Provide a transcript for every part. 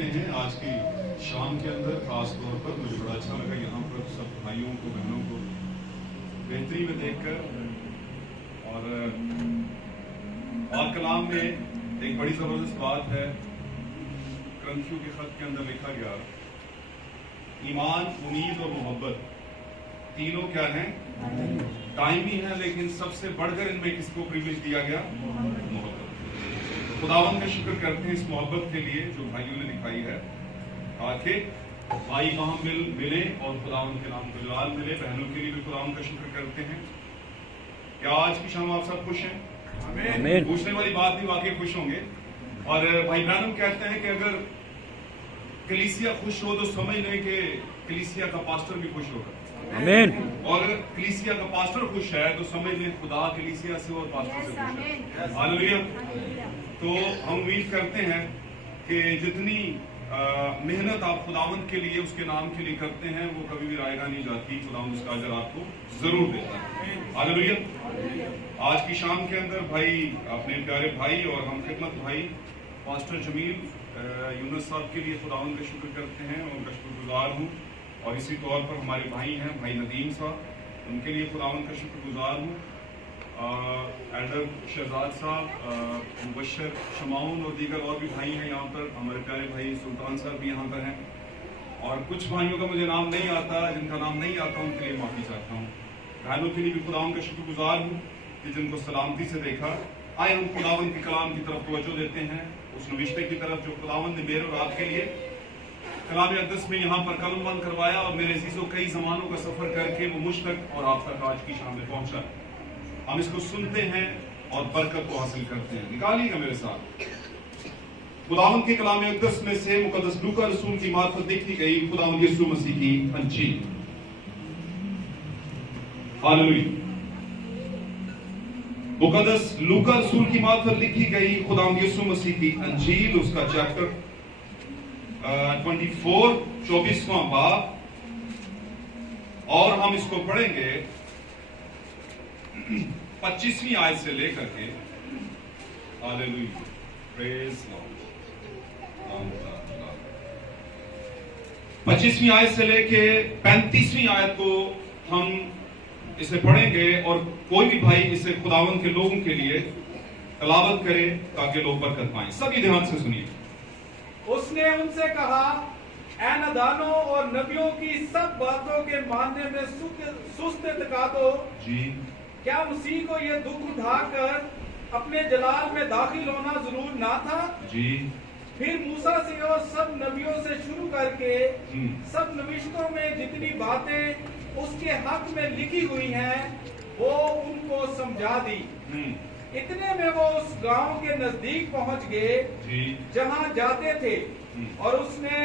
کرتے ہیں آج کی شام کے اندر. خاص طور پر مجھے بڑا اچھا لگا یہاں پر سب بھائیوں کو بہنوں کو بہتری میں دیکھ کر. اور پاک کلام میں ایک بڑی زبردست بات ہے. کرنتھیوں کے خط کے اندر لکھا گیا ایمان، امید اور محبت تینوں کیا ہیں؟ ٹائمی ہیں، لیکن سب سے بڑھ کر ان میں کس کو پریویلیج دیا گیا؟ محبت. خداوند کا شکر کرتے ہیں اس محبت کے لیے جو بھائیوں نے دکھائی ہے تاکہ بھائی وہاں ملے اور خداوند کے نام کو جلال ملے. بہنوں کے لیے بھی خداوند کا شکر کرتے ہیں. کیا آج کی شام آپ سب خوش ہیں؟ آمین. پوچھنے والی بات بھی واقعی خوش ہوں گے. اور بھائی برانم کہتے ہیں کہ اگر کلیسیا خوش ہو تو سمجھ لیں کہ کلیسیا کا پاسٹر بھی خوش ہوگا. آمین. اور اگر کلیسیا کا پاسٹر خوش ہے تو سمجھ لیں خدا کلیسیا سے اور پاسٹر سے خوش ہے. ہاللیلویا. تو ہم امید کرتے ہیں کہ جتنی محنت آپ خداوند کے لیے اس کے نام کے لیے کرتے ہیں وہ کبھی بھی رائے گاہ نہیں جاتی. خداوند اس کا اجر آپ کو ضرور دیتا ہے. ہاللیلویا. آج کی شام کے اندر بھائی اپنے پیارے بھائی اور ہم خدمت بھائی پاسٹر جمیل یونس صاحب کے لیے خداوند کا شکر کرتے ہیں اور ان کا شکر گزار ہوں. اور اسی طور پر ہمارے بھائی ہیں بھائی ندیم صاحب، ان کے لیے خداوند کا شکر گزار ہوں. ایلڈر شہزاد صاحب، مبشر شمعون اور دیگر اور بھی بھائی ہیں یہاں پر. ہمارے پیارے بھائی سلطان صاحب بھی یہاں پر ہیں. اور کچھ بھائیوں کا مجھے نام نہیں آتا، جن کا نام نہیں آتا ان کے لیے معافی چاہتا ہوں. بہنوں کے لیے بھی خداوند کا شکر گزار ہوں کہ جن کو سلامتی سے دیکھا. آئے ہم خداوند کے کلام کی طرف توجہ دیتے ہیں، اس نوشتے کی طرف جو خداوند نے میرے اور آپ کے لیے کلام اقدس میں یہاں پر قلم بند کروایا. اور میرے عزیزوں کئی زمانوں کا سفر کر کے وہ مجھ تک اور آپ تک آج کی شام میں پہنچا. ہم اس کو سنتے ہیں اور برکت کو حاصل کرتے ہیں. نکالیے گا میرے ساتھ خداوند کے کلام اقدس میں سے مقدس لوکا رسول کی معرفت لکھی گئی خداوند یسوع مسیح کی انجیل. ہاللیلویا. مقدس لوکا رسول کی معرفت لکھی گئی خداوند یسوع مسیح کی انجیل، اس کا چیپٹر 24 24واں باب. اور ہم اس کو پڑھیں گے 25ویں آیت سے لے کر کے ہاللیلویا پریز لارڈ 25ویں آیت سے لے کے 35ویں آیت کو ہم اسے پڑھیں گے. اور کوئی بھی بھائی اسے خداوند کے لوگوں کے لیے تلاوت کرے تاکہ لوگ برکت پائیں. سبھی دھیان سے سنیے. اس نے ان سے کہا، اے نادانوں اور نبیوں کی سب باتوں کے ماننے میں سست اعتقادو، جی کیا مسیح کو یہ دکھ اٹھا کر اپنے جلال میں داخل ہونا ضرور نہ تھا؟ جی. پھر موسیٰ سے اور سب نبیوں سے شروع کر کے سب نوشتوں میں جتنی باتیں اس کے حق میں لکھی ہوئی ہیں وہ ان کو سمجھا دی. اتنے میں وہ اس گاؤں کے نزدیک پہنچ گئے جہاں جاتے تھے، اور اس نے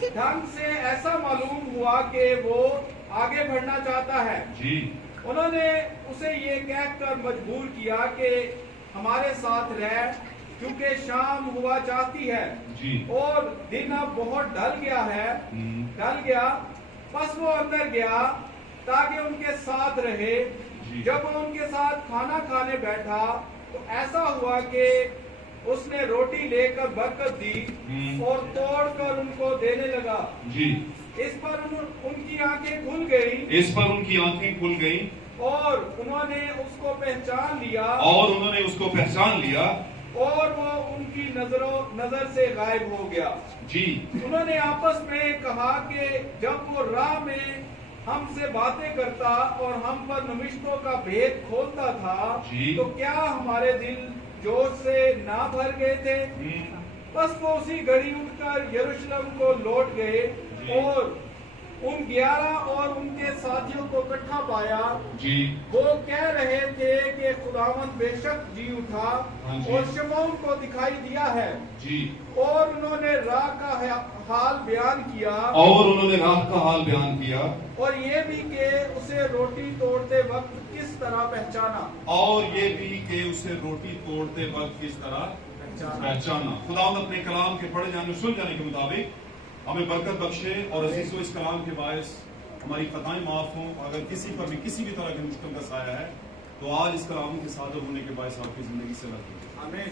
ڈھنگ سے ایسا معلوم ہوا کہ وہ آگے بڑھنا چاہتا ہے. انہوں نے اسے یہ کہہ کر مجبور کیا کہ ہمارے ساتھ رہ، کیونکہ شام ہوا چاہتی ہے اور دن اب بہت ڈھل گیا. پس وہ اندر گیا تاکہ ان کے ساتھ رہے. جب وہ ان کے ساتھ کھانا کھانے بیٹھا تو ایسا ہوا کہ اس نے روٹی لے کر برکت دی اور توڑ کر ان کو دینے لگا. اس پر ان کی آنکھیں کھل گئیں اور انہوں نے اس کو پہچان لیا اور وہ ان کی نظر سے غائب ہو گیا. انہوں نے آپس میں کہا کہ جب وہ راہ میں ہم سے باتیں کرتا اور ہم پر نوشتوں کا بھید کھولتا تھا تو کیا ہمارے دل جوش سے نہ بھر گئے تھے؟ بس وہ اسی گھڑی اٹھ کر یروشلم کو لوٹ گئے اور ان 11 اور ان کے ساتھیوں کو اکٹھا پایا. وہ کہہ رہے تھے کہ خداوند بے شک جی اٹھا اور شمعون کو دکھائی دیا ہے. اور انہوں نے راہ کا حال بیان کیا اور یہ بھی کہ اسے روٹی توڑتے وقت کس طرح پہچانا. خداوند اپنے کلام کے پڑھے جانے سن جانے کے مطابق ہمیں برکت بخشے. اور عزیزو اس کلام کے باعث ہماری خطائیں معاف ہوں. اگر کسی پر بھی کسی بھی طرح کی مشکل کا سایہ ہے تو آج اس کلام کے صادر ہونے کے باعث آپ کی زندگی سے رکھ دیں. آمین.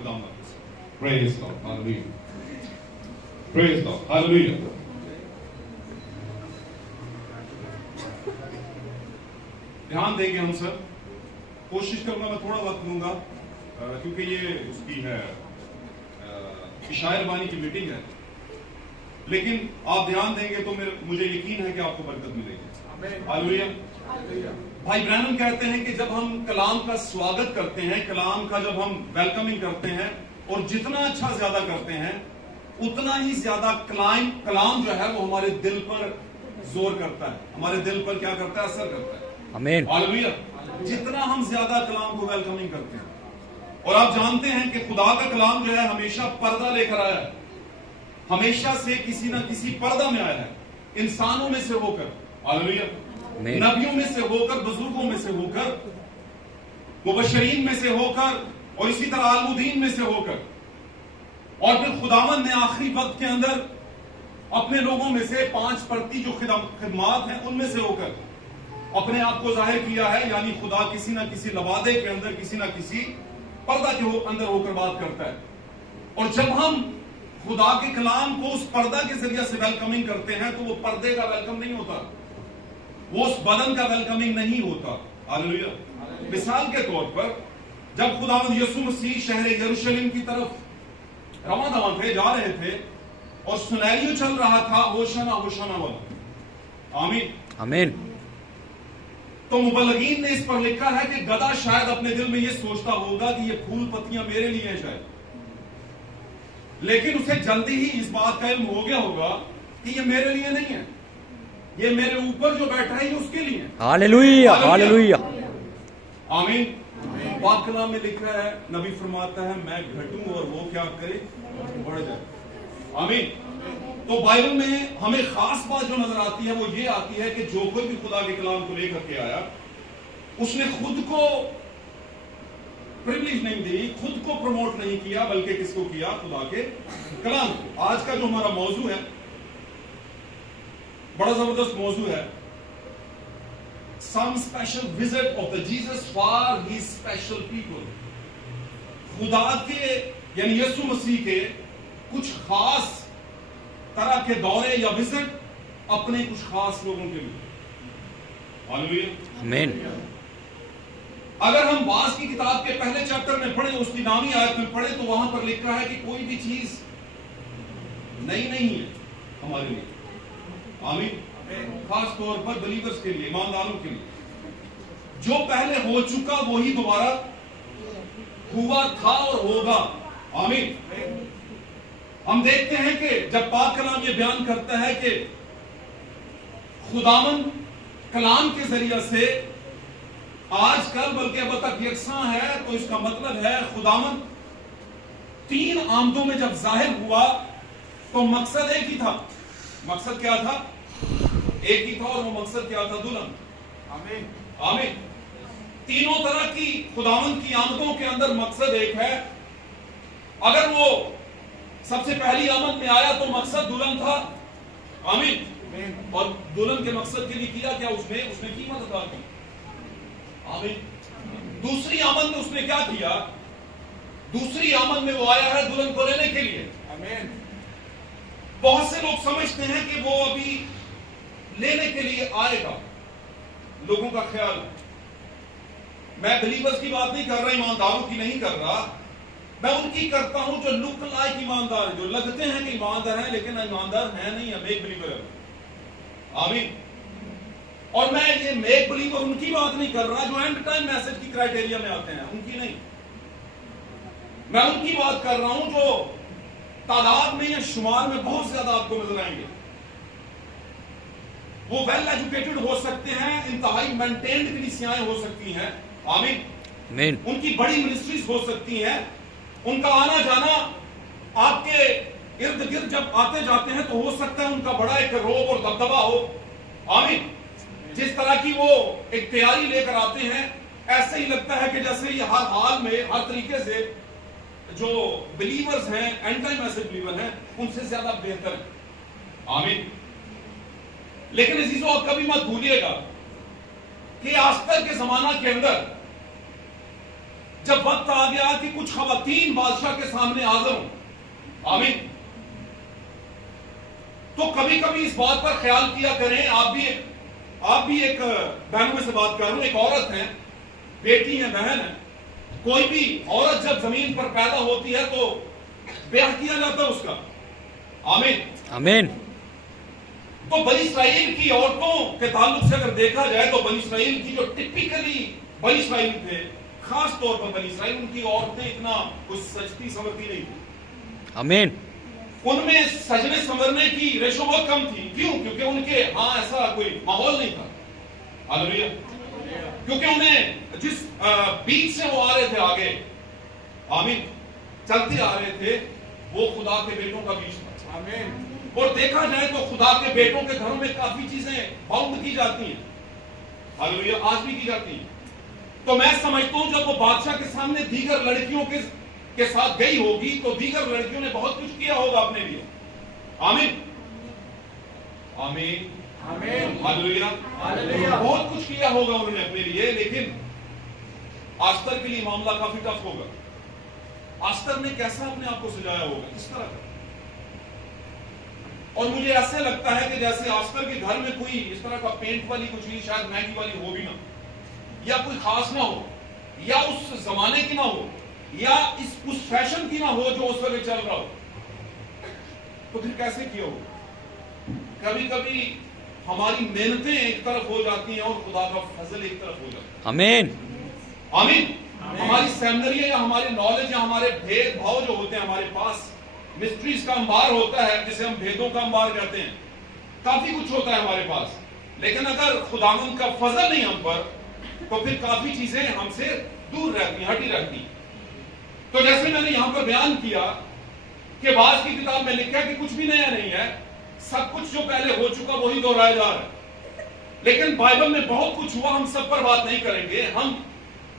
خدا Praise God. Hallelujah. ध्यान देंगे हम सब। कोशिश करूंगा, मैं थोड़ा वक्त लूंगा क्योंकि ये उसकी है शायर बानी की मीटिंग है, लेकिन आप ध्यान देंगे तो मुझे यकीन है कि आपको बरकत मिलेगी। हालेलुया। भाई ब्रैनम कहते हैं कि जब हम कलाम का स्वागत करते हैं, कलाम का जब हम वेलकमिंग करते हैं, और जितना अच्छा ज्यादा करते हैं उतना ही ज्यादा कलाम जो है वो हमारे दिल पर जोर करता है, हमारे दिल पर क्या करता है, असर करता है। आमीन। हालेलुया। जितना हम ज्यादा कलाम को वेलकमिंग करते हैं, और आप जानते हैं कि खुदा का कलाम जो है हमेशा पर्दा लेकर आया है, हमेशा से किसी ना किसी पर्दा में आया है, इंसानों में से होकर, हालेलुया, नबियों में से होकर, बुजुर्गों में से होकर, मुबशरीन में से होकर, और इसी तरह आलमुदीन में से होकर, और फिर खुदावंद ने आखिरी वक्त के अंदर अपने लोगों में से 5% जो खिदमात हैं उनमें से होकर अपने आप को जाहिर किया है। यानी खुदा किसी ना किसी लवादे के अंदर, किसी ना किसी पर्दा के अंदर होकर बात करता है। और जब हम खुदा के कलाम को उस पर्दा के जरिए से वेलकमिंग करते हैं तो वो पर्दे का वेलकम नहीं होता, वो उस बदन का वेलकमिंग नहीं होता। हालेलुया। मिसाल के तौर पर जब खुदावंद यीशु मसीह शहर यरूशलेम की तरफ रवाना थे, जा रहे थे, और सुनैरियो चल रहा था, होशाना होशाना वाला। आमीन आमीन। तो मुबल्लिगीन ने इस पर लिखा है कि गधा शायद अपने दिल में ये सोचता होगा कि ये फूल पत्तियां मेरे लिए हैं शायद, लेकिन उसे जल्दी ही इस बात का इल्म हो गया होगा कि ये मेरे लिए नहीं है, ये मेरे ऊपर जो बैठा है ये उसके लिए है। हालेलुया हालेलुया आमीन। पाक कलाम में लिखा है, नबी फरमाता है मैं घटूं और वो क्या करे, बढ़ जाए। आमीन। तो बाइबल में हमें खास बात जो नजर आती है वो ये आती है कि जो कोई भी खुदा के कलाम को लेकर के आया, उसने खुद को प्रिविलेज नहीं दी, खुद को प्रमोट नहीं किया, बल्कि किसको किया, खुदा के कलाम को। आज का जो हमारा मौजू है बड़ा जबरदस्त मौजू है, some special visit of the Jesus for his special people। खुदा के यानी यीशु मसीह के कुछ खास तरह के दौरे या विजिट अपने कुछ खास लोगों के लिए। हालेलुया आमीन। अगर हम वाज की किताब के पहले चैप्टर में पढ़े, उसकी नामी आयत में पढ़े, तो वहां पर लिखा है कि कोई भी चीज नई नहीं है हमारे लिए। आमीन। खास तौर पर बिलीवर्स के लिए, ईमानदारों के लिए, जो पहले हो चुका वही दोबारा हुआ था और होगा। आमीन। हम देखते हैं कि जब पाक कलाम ये बयान करता है कि खुदावन कलाम के जरिए से आजकल बल्कि अब तक यकसां है, तो इसका मतलब है खुदावन 3 आमदों में जब जाहिर हुआ तो मकसद एक ही था। मकसद क्या था? एक ही था, और वो मकसद क्या था? दुल्हन। आमीन आमीन। तीनों तरह की खुदावन की आमदों के अंदर मकसद एक है। अगर वो सबसे पहली आमद में आया तो मकसद दुल्हन था। आमीन। और दुल्हन के मकसद के लिए किया क्या उसने कीमत अदा की। आमीन। दूसरी आमद में उसने क्या किया? दूसरी आमद में वो आया है दुल्हन को लेने के लिए। आमीन। बहुत से लोग समझते हैं कि वो अभी लेने के लिए आएगा, लोगों का ख्याल। मैं बिलीवर्स की बात नहीं कर रहा, ईमानदारों की नहीं कर रहा, मैं उनकी करता हूं जो लुक लाइक ईमानदार है, जो लगते हैं कि ईमानदार हैं लेकिन ईमानदार है नहीं, है मेक बिलीवर है। आमीन। और मैं ये मेक बिलीवर उनकी बात नहीं कर रहा जो एंड टाइम मैसेज की क्राइटेरिया में आते हैं, उनकी नहीं। मैं उनकी बात कर रहा हूं जो तादाद में या शुमार में बहुत ज्यादा आपको नजर आएंगे। वो वेल एजुकेटेड हो सकते हैं, इंतहाई मेंटेन्ड कलीसियाएं हो सकती हैं। आमीन। उनकी बड़ी मिनिस्ट्रीज हो सकती हैं, उनका आना जाना आपके इर्द गिर्द जब आते जाते हैं तो हो सकता है उनका बड़ा एक रोब और दबदबा हो। आमीन। जिस तरह की वो एक तैयारी लेकर आते हैं, ऐसे ही लगता है कि जैसे ये हर हाल में हर तरीके से जो बिलीवर्स हैं, एंड टाइम मैसेज बिलीवर हैं, उनसे ज्यादा बेहतर है। आमीन। लेकिन अजीजों, आप कभी मत भूलिएगा कि आस्तर के जमाना के अंदर जब वक्त आ गया कि कुछ खवातीन बादशाह के सामने हाजिर हों, आमीन, تو کبھی کبھی اس بات پر خیال کیا کریں، آپ بھی ایک بہنوں میں سے بات کر رہا ہوں، ایک عورت ہے، بیٹی ہے، بہن ہے، کوئی بھی عورت جب زمین پر پیدا ہوتی ہے تو بیاہ کیا جاتا ہے اس کا، آمین آمین۔ تو بنی اسرائیل کی عورتوں کے تعلق سے اگر دیکھا جائے تو بنی اسرائیل کی جو ٹپیکلی بنی اسرائیل تھے، خاص طور پر بنی اسرائیل، ان کی عورتیں اتنا کچھ سجتی سنورتی نہیں تھی، آمین۔ ان میں سجنے سنورنے کی ریشو بہت کم تھی، کیوں؟ کیونکہ ان کے ہاں ایسا کوئی ماحول نہیں تھا، ہاللیلویا، کیونکہ انہیں جس بیچ سے وہ آ رہے تھے آگے، آمین، چلتے آ رہے تھے، وہ خدا کے بیٹوں کا بیچ تھا، آمین۔ اور دیکھا جائے تو خدا کے بیٹوں کے گھروں میں کافی چیزیں باؤنڈ کی جاتی ہیں، ہاللیلویا، آج بھی کی جاتی ہیں۔ تو میں سمجھتا ہوں جب وہ بادشاہ کے سامنے دیگر لڑکیوں کے ساتھ گئی ہوگی تو دیگر لڑکیوں نے بہت کچھ کیا ہوگا اپنے لیے، آمین آمین آمین۔ ہاللیلویا، ہاللیلویا۔ بہت کچھ کیا ہوگا انہوں نے اپنے لیے، لیکن آستر کے لیے معاملہ کافی ٹف ہوگا۔ آستر نے کیسا اپنے آپ کو سجایا ہوگا، کس طرح کا؟ اور مجھے ایسے لگتا ہے کہ جیسے آستر کے گھر میں کوئی اس طرح کا پینٹ والی کوئی چیز شاید مہنگی والی ہو بھی نہ، یا کوئی خاص نہ ہو، یا اس زمانے کی نہ ہو، یا اس فیشن کی نہ ہو جو اس وقت چل رہا ہو، تو پھر کیسے کیا ہو؟ کبھی کبھی ہماری محنتیں ایک طرف ہو جاتی ہیں اور خدا کا فضل ایک طرف ہو جاتا ہے، آمین۔ آمین۔ ہماری سیمنری یا ہمارے نالج یا ہمارے بھید بھاؤ جو ہوتے ہیں ہمارے پاس، مسٹریز کا انبار ہوتا ہے جسے ہم بھیدوں کا انبار کہتے ہیں، کافی کچھ ہوتا ہے ہمارے پاس، لیکن اگر خداوند کا فضل نہیں ہم پر تو پھر کافی چیزیں ہم سے دور رہتی ہیں، ہٹی رہتی ہیں۔ تو جیسے میں نے یہاں پر بیان کیا کہ بعض کی کتاب میں لکھا ہے کہ کچھ بھی نیا نہیں ہے، سب کچھ جو پہلے ہو چکا وہی دہرایا جا رہا ہے، لیکن بائبل میں بہت کچھ ہوا، ہم سب پر بات نہیں کریں گے، ہم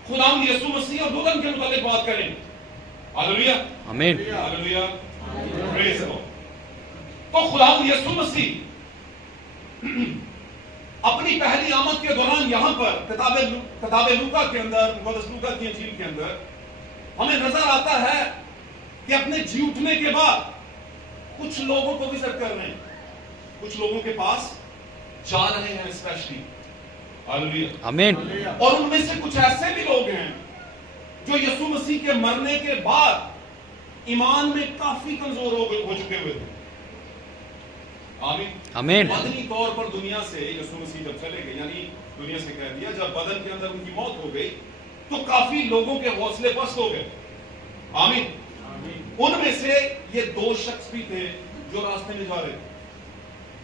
خداوند یسوع مسیح اور دلہن کے متعلق بات کریں گے، ہاللیلویا آمین۔ ہاللیلویا، پریز گاڈ۔ تو خداوند یسوع مسیح اپنی پہلی آمد کے دوران یہاں پر کتاب لوکا کے اندر، مقدس لوکا کی انجیل کے اندر ہمیں نظر آتا ہے کہ اپنے جی اٹھنے کے بعد کچھ لوگوں کو وزٹ کر رہے ہیں، کچھ لوگوں کے پاس جا رہے ہیں اسپیشلی، ہاللیلویا، آمین۔ اور ان میں سے کچھ ایسے بھی لوگ ہیں جو یسوع مسیح کے مرنے کے بعد ایمان میں کافی کمزور ہو چکے ہوئے تھے، آمین آمین۔ مدنی طور پر دنیا سے یسوع مسیح جب چلے گئے، یعنی دنیا سے کہہ دیا جب بدن کے اندر ان کی موت ہو گئی تو کافی لوگوں کے حوصلے پست ہو گئے، آمین۔ ان میں سے یہ دو شخص بھی تھے جو راستے میں جا رہے تھے۔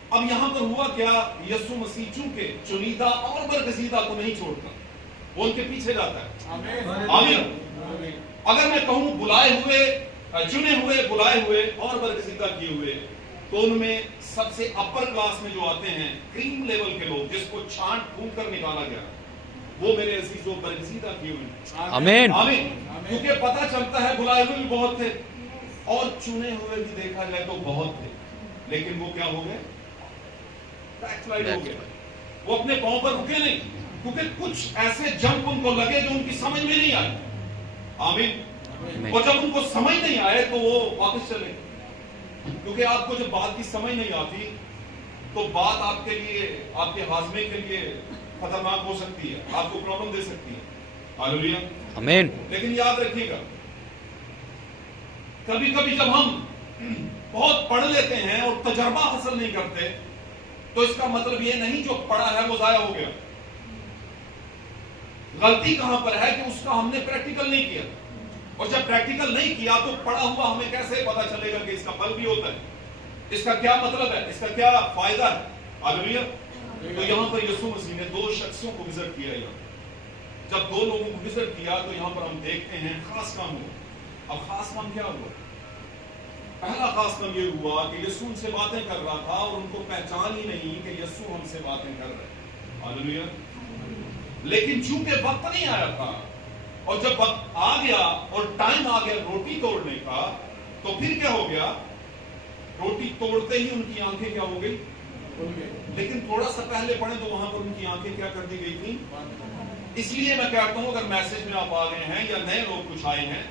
اب یہاں پر ہوا کیا، یسوع مسیح چونکہ چنیدہ اور برگزیدہ کو نہیں چھوڑتا، وہ ان کے پیچھے جاتا ہے، آمین۔ اگر میں کہوں بلائے ہوئے، چنے ہوئے، بلائے ہوئے اور برگزیدہ کیے ہوئے، تو ان میں سب سے اپر کلاس میں جو آتے ہیں، کریم لیول کے لوگ جس کو چھانٹ پھونک کر نکالا گیا، وہ میرے عزیزوں برگزیدہ کیے ہوئے، آمین۔ آمین۔ کیونکہ پتہ چلتا ہے بلائے ہوئے بھی بہت تھے اور چنے ہوئے بھی دیکھا جائے تو بہت تھے، لیکن وہ کیا ہو گئے، بیک سلائڈ ہو گئے، وہ اپنے پاؤں پر رکے نہیں، کیونکہ کچھ ایسے جمپ ان کو لگے جو ان کی سمجھ میں نہیں آئے، آمین۔ اور جب ان کو سمجھ نہیں آئے تو وہ واپس چلے، کیونکہ آپ کو جب بات کی سمجھ نہیں آتی تو بات آپ کے لیے، آپ کے ہاضمے کے لیے خطرناک ہو سکتی ہے، آپ کو پرابلم دے سکتی ہے، ہاللیلویا، آمین۔ لیکن یاد رکھیے گا کبھی کبھی جب ہم بہت پڑھ لیتے ہیں اور تجربہ حاصل نہیں کرتے تو اس کا مطلب یہ نہیں جو پڑھا ہے وہ ضائع ہو گیا، غلطی کہاں پر ہے کہ اس کا ہم نے پریکٹیکل نہیں کیا، اور جب پریکٹیکل نہیں کیا تو پڑھا ہوا ہمیں کیسے پتا چلے گا کہ اس کا پھل بھی ہوتا ہے، اس کا کیا مطلب ہے، اس کا کیا فائدہ ہے، ہاللیلویا۔ تو یہاں پر یسوع مسیح نے دو شخصوں کو وزٹ کیا، جب دو لوگوں کو وزٹ کیا تو یہاں پر ہم دیکھتے ہیں خاص کام ہوا۔ اب خاص کام کیا ہوا؟ پہلا خاص کام یہ ہوا کہ یسوع ان سے باتیں کر رہا تھا اور ان کو پہچان ہی نہیں کہ یسوع ہم سے باتیں کر رہے ہیں، ہاللیلویا۔ لیکن چونکہ وقت نہیں آیا تھا اور جب وقت آ گیا اور ٹائم آ گیا روٹی توڑنے کا، تو پھر کیا ہو گیا، روٹی توڑتے ہی ان کی آنکھیں کیا ہو گئی، لیکن تھوڑا سا پہلے پڑھیں تو وہاں پر ان کی آنکھیں کیا کر دی گئی تھی۔ اس لیے میں کہتا ہوں اگر میسج میں آپ آ گئے ہیں یا نئے لوگ کچھ آئے ہیں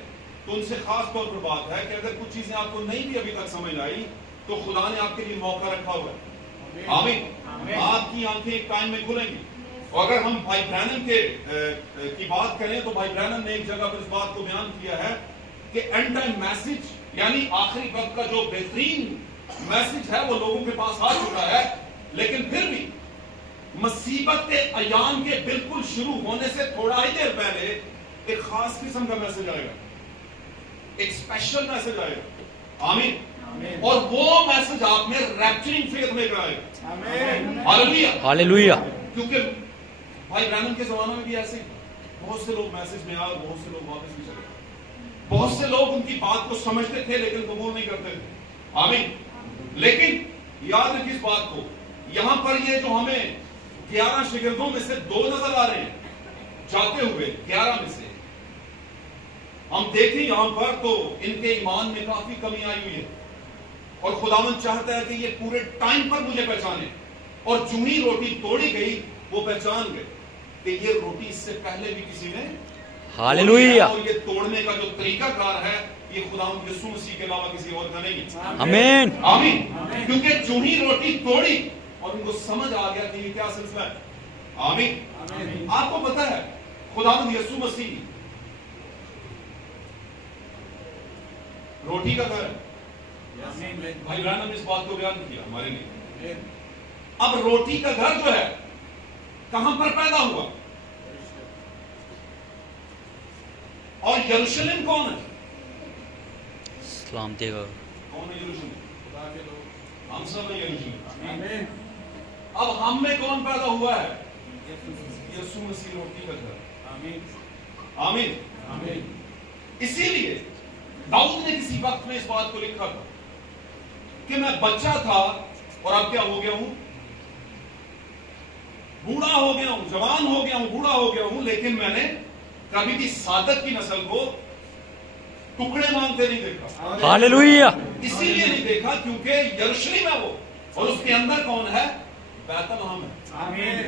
تو ان سے خاص طور پر بات ہے کہ اگر کچھ چیزیں آپ کو نہیں بھی ابھی تک سمجھ آئی تو خدا نے آپ کے لیے موقع رکھا ہوا ہے. آمین. آپ کی آنکھیں ایک ٹائم میں کھلیں گی. اور اگر ہم بھائی برینم کی بات کریں تو بھائی برینم نے ایک جگہ پر اس بات کو بیان کیا ہے کہ اینڈ ٹائم میسج یعنی آخری وقت کا جو بہترین میسج ہے وہ لوگوں کے پاس آ چکا ہے, لیکن پھر بھی مصیبت ایام کے بالکل شروع ہونے سے تھوڑا ہی دیر پہلے ایک خاص قسم کا میسج آئے گا, ایک اسپیشل میسج آئے گا. آمین. اور وہ میسج آپ میں ریپچرنگ فیتھ لے کر آئے گا. ہاللویا. ہاللویا. کیونکہ بھائی برینم کے زمانے میں بھی ایسے ہی بہت سے لوگ میسج میں آئے, بہت سے لوگ واپس بھی چلے گئے. بہت سے لوگ ان کی بات کو سمجھتے تھے لیکن قبول نہیں کرتے تھے. آمین. لیکن یاد رکھیے اس بات کو, یہاں پر یہ جو ہمیں 11 شاگردوں میں سے 2 نظر آ رہے ہیں جاتے ہوئے 11 میں سے, ہم دیکھیں یہاں پر تو ان کے ایمان میں کافی کمی آئی ہوئی ہے, اور خداوند چاہتا ہے کہ یہ پورے ٹائم پر مجھے پہچانے. اور جو ہی روٹی توڑی گئی وہ پہچان گئے کہ یہ روٹی اس سے پہلے بھی کسی نے ہاللویا. اور یہ توڑنے کا جو طریقہ کار ہے یہ خداوند یسوع مسیح کے علاوہ کسی اور کا نہیں ہے. آمین. آمین. کیونکہ جو ہی روٹی توڑی اور ان کو سمجھ آ گیا کہ یہ کیا سلسلہ ہے. آمین. آپ کو پتا ہے خداوند یسوع مسیح روٹی کا گھر ہے. بھائی برانم نے اس بات کو بیان کیا ہمارے لیے. اب روٹی کا گھر جو ہے کہاں پر پیدا ہوا, اور یروشلم کون ہے؟ اسلام دے گا. کون ہے یروشلم؟ ہم سب ہیں یروشلم. اب ہم میں کون پیدا ہوا ہے؟ یسوع مسیح روٹی کا گھر. آمین. اسی لیے داؤد نے کسی وقت میں اس بات کو لکھا تھا کہ میں بچہ تھا اور اب کیا ہو گیا ہوں, بوڑھا ہو گیا ہوں, جوان ہو گیا ہوں, بوڑھا ہو گیا ہوں, لیکن میں نے کبھی بھی صادق کی نسل کو ٹکڑے مانگتے نہیں دیکھا. ہاللویا. اسی لیے نہیں دیکھا کیونکہ یروشلم ہے وہ, اور اس کے اندر کون ہے؟ بیت لحم ہے.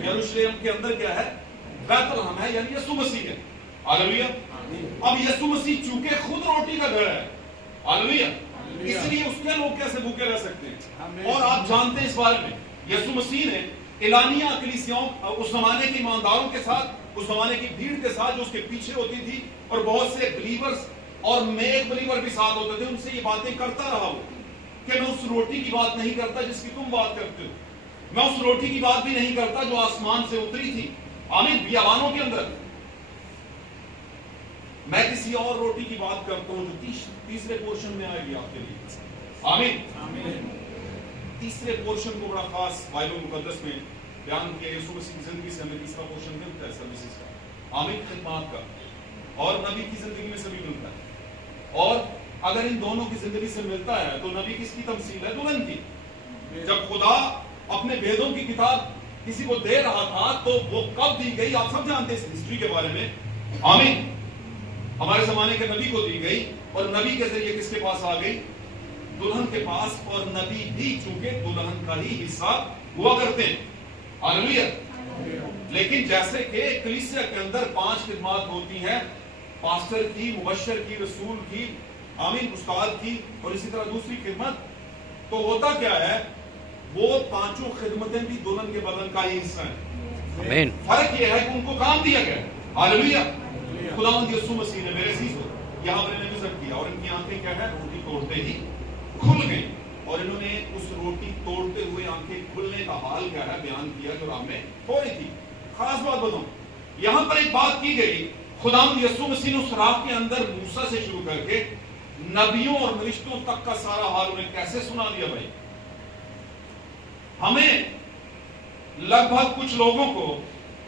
یروشلم کے اندر کیا ہے؟ بیت لحم ہے, یعنی یسوع مسیح ہے. ہاللویا. اب یسوع مسیح چونکہ خود روٹی کا گھر ہے, ہاللویا, اس لیے اس کے لوگ کیسے بھوکے رہ سکتے ہیں. اور آپ جانتے ہیں اس بارے میں یسوع مسیح نے اعلانیہ کلیسیوں اس زمانے کے ایمانداروں کے ساتھ, اس زمانے کی بھیڑ کے ساتھ جو اس کے پیچھے ہوتی تھی, اور بہت سے بلیورز اور میک بلیور بھی ساتھ ہوتے تھے, ان سے یہ باتیں کرتا رہا وہ کہ میں اس روٹی کی بات نہیں کرتا جس کی تم بات کرتے ہو, میں اس روٹی کی بات بھی نہیں کرتا جو آسمان سے اتری تھی. آمین. بیابانوں کے اندر میں کسی اور روٹی کی بات کرتا ہوں جو تیسرے پورشن میں آئے گی آپ کے لیے. آمین. تیسرے پورشن کو بڑا خاص بائبل مقدس میں بیان کیا. یسوع مسیح کی زندگی سے ہمیں تیسرا پورشن ملتا ہے سروسز کا, آمین, خدمات کا, اور نبی کی زندگی میں سے بھی ملتا ہے. اور اگر ان دونوں کی زندگی سے ملتا ہے تو نبی کس کی تمثیل ہے؟ دلہن کی. جب خدا اپنے بھیدوں کی کتاب کسی کو دے رہا تھا تو وہ کب دی گئی؟ آپ سب جانتے ہیں اس ہسٹری کے بارے میں. آمین. ہمارے زمانے کے نبی کو دی گئی, اور نبی کے ذریعے کس کے پاس آ گئی؟ دلہن کے پاس. اور نبی بھی چونکہ دلہن کا ہی حصہ ہوا کرتے ہیں. ہاللویا. لیکن جیسے کہ کلیسیا کے اندر 5 خدمات ہوتی ہیں, پاسٹر کی, مبشر کی, رسول کی, آمین, استاد کی, اور اسی طرح دوسری خدمت, تو ہوتا کیا ہے وہ 5 خدمتیں بھی دلہن کے بدن کا ہی حصہ ہیں. آمین. فرق یہ ہے کہ ان کو کام دیا گیا. ہاللویا. خداوند یسوع مسیح نے میرے عزیزو یہاں پر انہیں وزٹ کیا, اور ان کی آنکھیں کیا ہے؟ روٹی توڑتے ہی کھل گئی, اور انہوں نے اس روٹی توڑتے ہوئے آنکھیں کھلنے کا حال کیا ہے بیان کیا جو رام میں ہو رہی تھی. خاص بات بتاؤں, یہاں پر ایک بات کی گئی, خداوند یسوع مسیح نے اس راہ کے اندر موسیٰ سے شروع کر کے نبیوں اور فرشتوں تک کا سارا حال انہیں کیسے سنا دیا. بھائی ہمیں لگ بھگ کچھ لوگوں کو,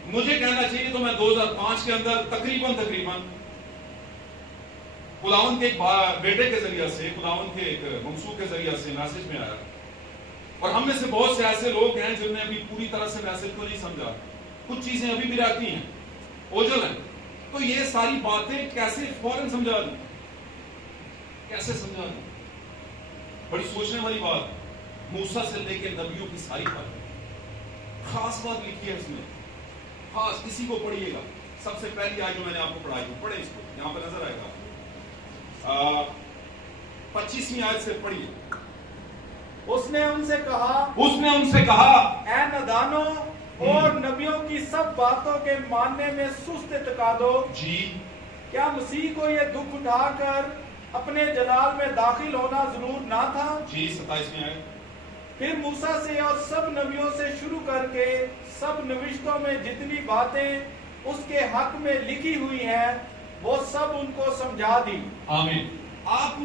مجھے کہنا چاہیے تو میں 2005 کے اندر تقریباً خداوند کے ایک بیٹے کے ذریعے سے, خداوند کے ایک منسوخ کے ذریعے سے میسج میں آیا, اور ہم میں سے بہت سے ایسے لوگ ہیں جن نے ابھی پوری طرح سے میسج کو نہیں سمجھا, کچھ چیزیں ابھی بھی رہتی ہیں, اوجھل ہیں. تو یہ ساری باتیں کیسے فوراً سمجھا دوں, کیسے سمجھا دوں؟ بڑی سوچنے والی بات. موسیٰ سے لے کے نبیوں کی ساری باتیں, خاص بات لکھی ہے اس میں, خاص. کسی کو پڑھیے گا, سب سے پہلی آیت جو میں نے آپ کو پڑھائی تھی, پڑھیں اس کو, یہاں پہ نظر آئے گا. 25ویں آیت سے پڑھیے. उसने उनसे कहा, उसने उनसे कहा, ऐ नदानों और नबियों की सब बातों के मानने में सुस्त इत्कादो, जी क्या मसीह को ये दुख उठाकर अपने जलाल में दाखिल होना जरूर ना था? जी 27 में आए। फिर मूसा से और सब नबियों से शुरू करके सब नविश्तों में जितनी बातें उसके हक में लिखी हुई हैं वो सब उनको समझा दी। आमीन। आप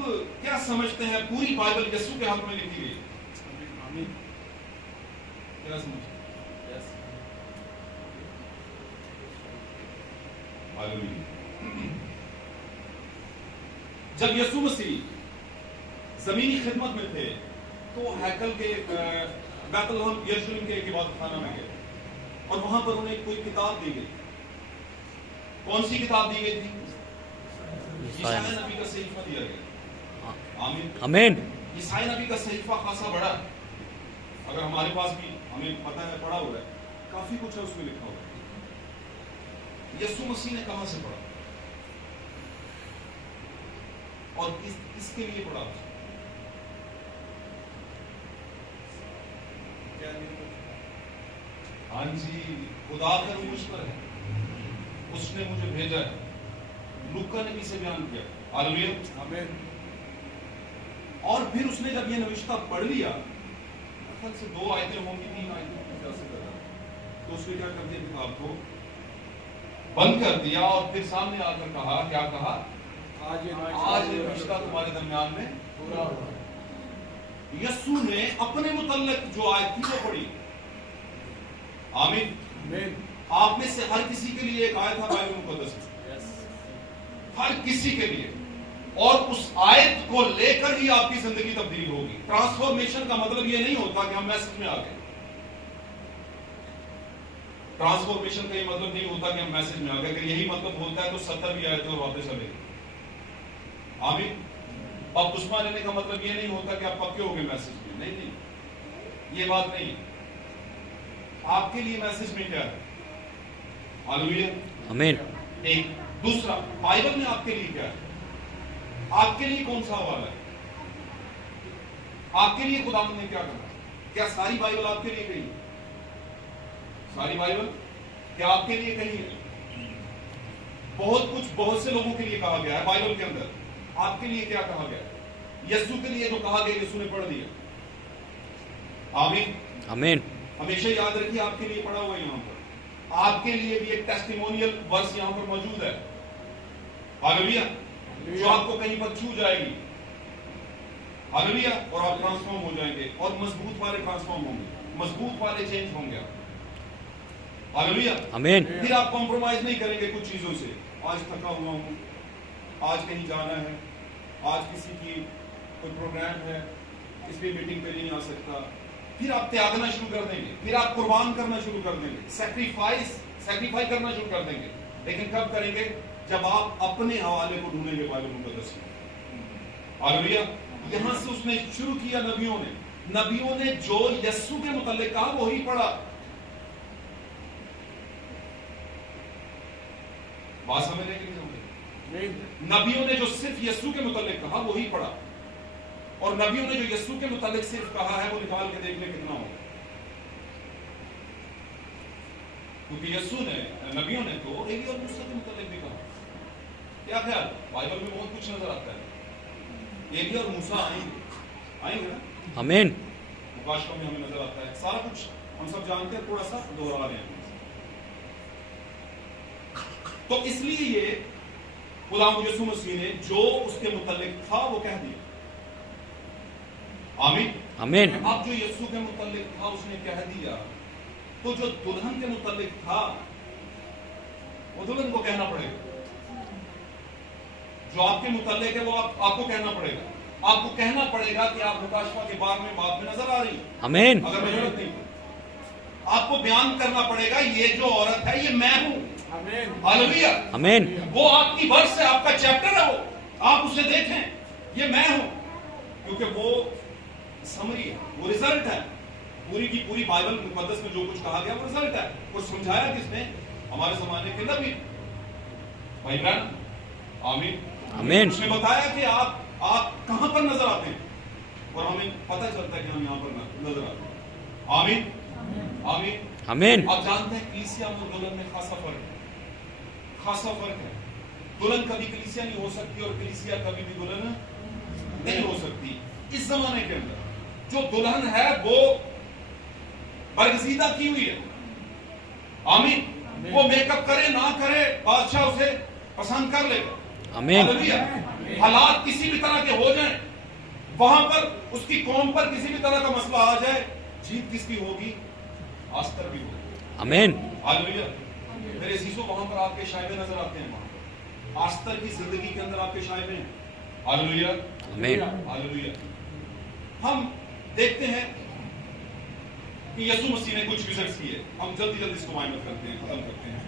क्या समझते हैं पूरी बाइबल यीशु के हक में लिखी गई? आमीन। क्या समझते? जब यीशु मसीह जमीनी खिदमत में थे तो हैकल के बैतलहम यरूशलेम के इबादत खाना में गए और वहां पर उन्हें कोई किताब दी गई। कौन सी किताब दी गई थी? यशायाह नबी का सहीफा दिया गया। आमीन आमीन। यशायाह नबी का सहीफा खासा बड़ा है, अगर हमारे पास भी हमें पता है पढ़ा हुआ है, काफी कुछ है उसमें लिखा हुआ है। यीशु मसीह ने कहां से पढ़ा और किसके लिए पढ़ा? हाँ जी, खुदा का रूह मुझ पर है, उसने मुझे भेजा है। लूका ने भी इसे बयान किया। हालेलुया। आमीन। और फिर उसने जब ये नविश्ता पढ़ लिया, मतलब से 2 आयतें होंगी, 3 आयतें तो उसने क्या कर दिया? किताब को बंद कर दिया और फिर सामने आकर कहा, क्या कहा? आज ये रिश्ता तुम्हारे दरमियान में पूरा हुआ। यीशु ने अपने मुतल्लिक जो आयत थी वो पढ़ी। आमीन। आप में से हर किसी के लिए एक आयत है बाइबल मुकद्दस में, हर किसी के लिए, और उस आयत को लेकर ही आपकी जिंदगी तब्दील होगी। ट्रांसफॉर्मेशन का मतलब ये नहीं होता कि हम मैसेज में आ गए। ट्रांसफॉर्मेशन का ये मतलब नहीं होता कि हम मैसेज में आ गए। अगर यही मतलब होता है तो 70 भी आए थे और वापस चले गए। आमीन। अब दुश्मन लेने का मतलब ये नहीं होता कि आप पक्के हो गए मैसेज में। नहीं नहीं, ये बात नहीं। आपके लिए मैसेज में क्या है? हालेलुया। आमीन। एक दूसरा, बाइबल में आपके लिए क्या है? आपके लिए कौन सा हवाला है? आपके लिए खुदावंद ने क्या कहा? क्या सारी बाइबल आपके लिए कही? सारी बाइबल क्या आपके लिए कही है? बहुत कुछ बहुत से लोगों के लिए कहा गया है बाइबल के अंदर। आपके लिए क्या कहा गया? यीशु के लिए जो कहा गया यीशु ने पढ़ दिया। आमीन। आमीन। हमेशा याद रखिए, आपके लिए पढ़ा हुआ है यहां पर। आपके लिए भी एक टेस्टिमोनियल वर्स यहां पर मौजूद है। हालेलुया। जो आपको कहीं पर छू जाएगी। हालेलुया। और आप ट्रांसफॉर्म हो जाएंगे और मजबूत वाले ट्रांसफॉर्म होंगे, मजबूत वाले चेंज होंगे। हालेलुया। आमीन। फिर आप कॉम्प्रोमाइज नहीं करेंगे कुछ चीजों से। आज थका हुआ हूं, आज कहीं जाना है, आज किसी की कोई प्रोग्राम है, इसलिए मीटिंग पे नहीं आ सकता। फिर आप त्यागना शुरू कर देंगे, फिर आप कुर्बान करना शुरू कर देंगे, सैक्रिफाइस करना शुरू कर देंगे। लेकिन कब करेंगे? जब आप अपने हवाले को ढूंढेंगे बाइबल मुकद्दस में। हालेलुया। यहां से उसने शुरू किया। नबियों ने जो यीशु के मुतल्लिक कहा वो ही पढ़ा। बात समझ रहे कि नहीं? नबियों ने जो सिर्फ यीशु के मुतल्लिक कहा वो ही पढ़ा, और नबियों ने जो यीशु के मुतालिक सिर्फ कहा है वो निकाल के देख ले कितना होगा। क्योंकि यीशु ने, नबियों ने तो एलिया और मूसा के मुतालिक भी कहा। क्या ख्याल? बाइबल में बहुत कुछ नजर आता है। एलिया और मूसा आएंगे ना? आमीन। मुकाशफा में हमें नजर आता है सारा कुछ, हम सब जानते हैं, थोड़ा सा दोहरा रहे हैं। तो इसलिए ये खुदावंद यीशु मसीह ने जो उसके मुतालिक था वो कह दिया। आमीन। आमीन। अब जो यीशु के मुतालिक था उसने कह दिया, तो जो दुल्हन के मुतालिक था वो दुल्हन को कहना पड़ेगा। जो आपके मुतालिक है वो आपको कहना पड़ेगा। आपको कहना पड़ेगा कि आप मुकाशफा के बार में बात में नजर आ रही। आमीन। अगर मैं गलत नहीं, आपको बयान करना पड़ेगा ये जो औरत है ये मैं हूं। हालेलुया। आमीन। वो आपकी वर्ष है, आपका चैप्टर है, वो आप उसे देखें, ये मैं हूं। क्योंकि वो समरी है, वो रिजल्ट है। पूरी की पूरी बाइबल मुकद्दस में जो कुछ कहा गया वो रिजल्ट है। और समझाया किसने? हमारे जमाने के नबी भाई ब्रैनम। आमीन। आमीन। उसने बताया कि आप कहां पर नजर आते हैं। और हमें पता चलता है कि हम यहाँ पर नजर आते हैं। आमीन आमीन आमीन। आप जानते हैं कलीसिया और दुल्हन में खासा फर्क है। दुल्हन कभी कलीसिया नहीं हो सकती और कलीसिया कभी भी दुल्हन नहीं हो सकती। इस जमाने के अंदर जो दुल्हन है वो बरगजीदा की हुई है। आमीन। वो मेकअप करे ना करे बादशाह उसे पसंद कर लेगा। आमीन। हालेलुया। हालात किसी भी तरह के हो जाएं, वहां पर उसकी कौम पर किसी भी तरह का मसला आ जाए, जीत किसकी होगी? आस्तर भी होगी। आमीन। हालेलुया। मेरे अजीजों, वहां पर आपके शायबे नजर आते हैं। वहां आस्तर की जिंदगी के अंदर आपके शायबे हैं। हालेलुया आमीन। हालेलुया। हम देखते हैं कि यीशु मसीह ने कुछ विजिट्स किए। हम जल्दी इसको माइनर करते हैं, खत्म करते हैं।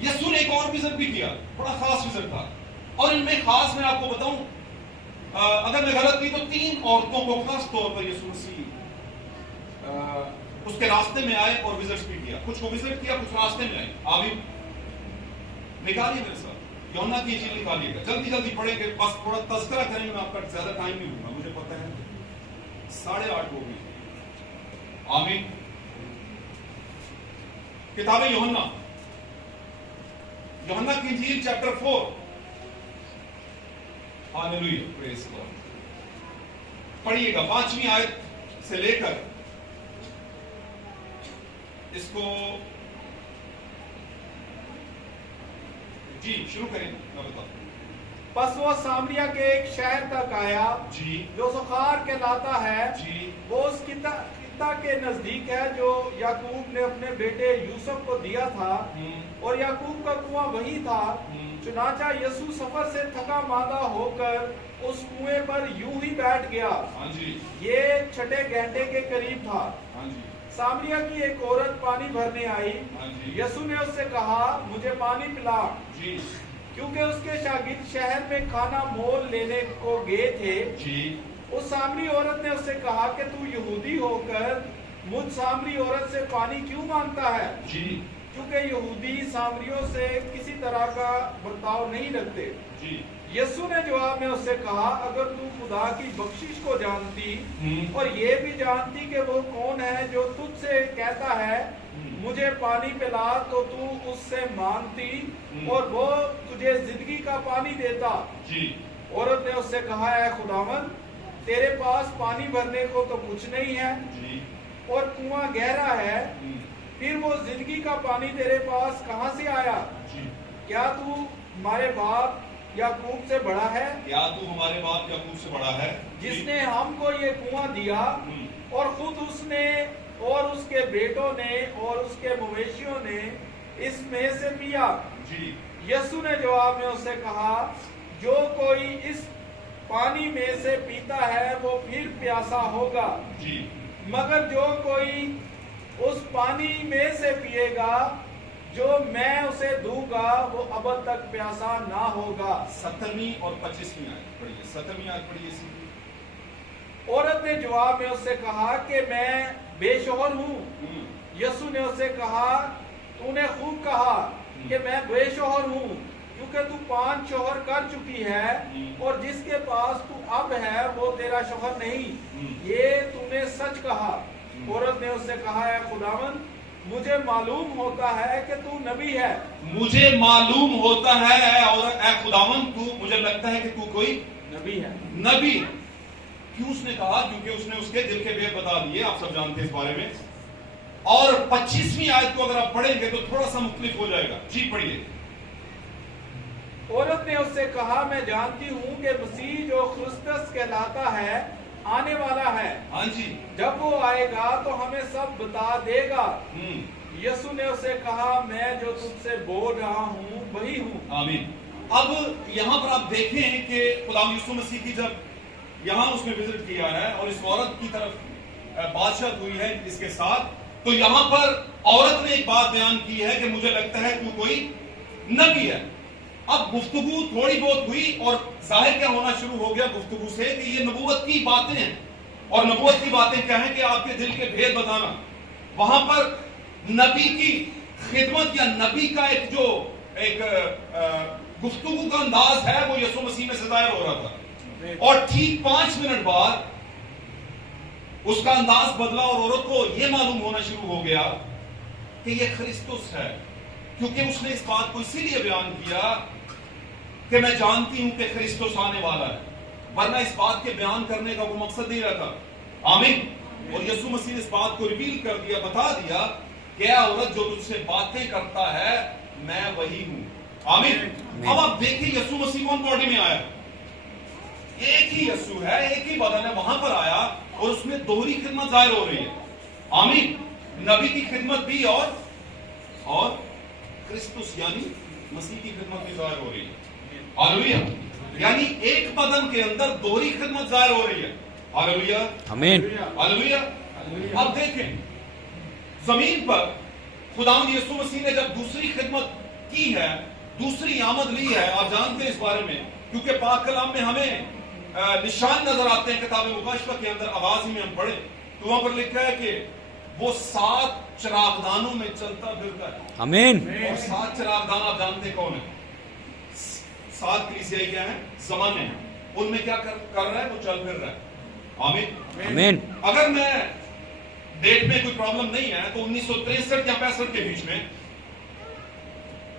यीशु ने एक और विजिट भी किया, बड़ा खास विजिट था। और इनमें खास मैं आपको बताऊं, अगर मैं गलत नहीं तो 3 औरतों को खास तौर पर यीशु मसीह उसके रास्ते में आए और विजिट भी किया। कुछ को विजिट किया, कुछ रास्ते में आए। आमीन। निकालिए मेरे साथ यूहन्ना की इंजील निकालिएगा, जल्दी पढ़ेंगे। बस थोड़ा तज़किरा करेंगे, मैं आपका ज्यादा टाइम नहीं लूंगा। मुझे पता है 8:30 हो गई। आमीन। किताब यूहन्ना की इंजील चैप्टर 4। Hallelujah, praise God. पढ़िएगा 5वीं आयत से लेकर इसको जी शुरू करें। मैं बताता हूं। बस वो सामरिया के एक शहर तक आया जी जो सुखार कहलाता है। जी वो उस किता के नजदीक है जो याकूब ने अपने बेटे यूसुफ को दिया था, और याकूब का कुआं वही था। चुनाचा यीशु सफर से थका मांदा होकर उस कुएं पर यूं ही बैठ गया। हाँ जी ये 6 घंटे के करीब था। हाँ जी सामरिया की एक औरत पानी भरने आई। हाँ जी यीशु ने उससे कहा, मुझे पानी पिला, जी क्योंकि उसके शागिर्द शहर में खाना मोल लेने को गए थे। जी उस सामरी औरत ने उससे कहा कि तू यहूदी होकर मुझ सामरी औरत से पानी क्यों मांगता है? जी क्योंकि यहूदी सामरियों से किसी तरह का बर्ताव नहीं रखते। जी यीशु ने जवाब में उससे कहा, अगर तू खुदा की बख्शिश को जानती और ये भी जानती कि वो कौन है जो तुझसे कहता है मुझे पानी पिला, तो तू उससे मांगती और वो तुझे जिंदगी का पानी देता। जी औरत ने उससे कहा, है खुदावन, तेरे पास पानी भरने को तो कुछ नहीं है जी और कुआं गहरा है, फिर वो जिंदगी का पानी तेरे पास कहां से आया? जी क्या तू हमारे बाप याकूब से बड़ा है, क्या तू हमारे बाप याकूब से बड़ा है? जिसने हमको ये कुआं दिया और खुद उसने और उसके बेटों ने और उसके मवेशियों ने इसमें से पिया? जी यीशु ने जवाब में उससे कहा, जो कोई इस पानी में से पीता है वो फिर प्यासा होगा, जी मगर जो कोई उस पानी में से पिएगा जो मैं उसे दूंगा वो अब तक प्यासा ना होगा। 17वीं और 25वीं आयत पढ़िए। 17वीं आयत पढ़िए। औरत ने जवाब में उससे कहा कि मैं बेशोहर हूँ। यीशु ने उससे कहा, तूने खूब कहा कि मैं बेशोहर हूँ, क्योंकि तू 5 शोहर कर चुकी है और जिसके पास तू अब है वो तेरा शोहर नहीं। ये तूने सच कहा। औरत ने उससे कहा, है खुदावन, मुझे मालूम होता है कि तू नबी है। मुझे मालूम होता है और ऐ खुदावन, तू मुझे लगता है कि तू कोई नबी है। नबी। क्यों उसने कहा? क्योंकि उसने उसके दिल के भेद बता दिए। आप सब जानते हैं इस बारे में। और 25वीं आयत को अगर आप पढ़ेंगे तो थोड़ा सा मुख्तलिफ हो जाएगा। जी पढ़िए। औरत ने उससे कहा, मैं जानती हूँ कि मसीह जो क्रिस्टस कहलाता है आने वाला है। हाँ जी जब वो आएगा तो हमें सब बता देगा। यीशु ने उसे कहा, मैं जो तुझसे बोल रहा हूँ वही हूँ। आमीन। अब यहाँ पर आप देखें कि खुदा यीशु मसीह की जब यहाँ उसने विजिट किया है और इस औरत की तरफ बातचीत हुई है इसके साथ, तो यहाँ पर औरत ने एक बात बयान की है कि मुझे लगता है तू कोई नबी है। अब गुफ्तगू थोड़ी बहुत हुई और जाहिर क्या होना शुरू हो गया गुफ्तगू से कि ये नबूवत की बातें हैं। और नबूवत की बातें क्या है कि आपके दिल के भेद बताना। वहां पर नबी की खिदमत या नबी का एक जो एक गुफ्तगू का अंदाज है वो यीशु मसीह में से जाहिर हो रहा था। और ठीक 5 मिनट बाद اس کا انداز بدلا اور عورت کو یہ معلوم ہونا شروع ہو گیا کہ یہ خرسطس ہے، کیونکہ اس نے اس بات کو اسی لیے بیان کیا کہ میں جانتی ہوں کہ خرسطس آنے والا ہے، ورنہ اس بات کے بیان کرنے کا وہ مقصد نہیں رہتا۔ آمین۔ اور یسوع مسیح نے اس بات کو ریویل کر دیا، بتا دیا کہ اے عورت جو تجھ سے باتیں کرتا ہے میں وہی ہوں۔ آمین۔ اب آپ دیکھیں یسوع مسیح کون باڈی میں آیا؟ ایک ہی یسوع ہے، ایک ہی بدن ہے، وہاں پر آیا اور اس میں دوہری خدمت ظاہر ہو رہی ہے۔ آمین۔ نبی کی خدمت بھی اور کرسٹس یعنی مسیح کی خدمت بھی ظاہر ہو رہی ہے۔ ہاللویہ۔ یعنی ایک بدن کے اندر دوہری خدمت ظاہر ہو رہی ہے۔ ہاللویہ۔ آمین۔ ہاللویہ۔ اب دیکھیں زمین پر خداوند یسوع مسیح نے جب دوسری خدمت کی ہے، دوسری آمد لی ہے، آپ جانتے ہیں اس بارے میں، کیونکہ پاک کلام میں ہمیں نشان نظر آتے ہیں۔ کتاب مکاشفہ کے اندر آغاز ہی میں ہم پڑھیں تو وہاں پر لکھا ہے کہ وہ 7 چراغدانوں میں چلتا پھرتا ہے۔ آمین۔ اور 7 چراغدان آپ جانتے ہیں کون ہیں؟ 7 کلیسیائی کیا ہیں؟ زمانے ہیں۔ ان میں کیا کر رہا ہے؟ وہ چل پھر رہا ہے۔ آمین۔ آمین۔ اگر میں ڈیٹ میں کوئی پرابلم نہیں ہے تو 1963 یا 65 کے بیچ میں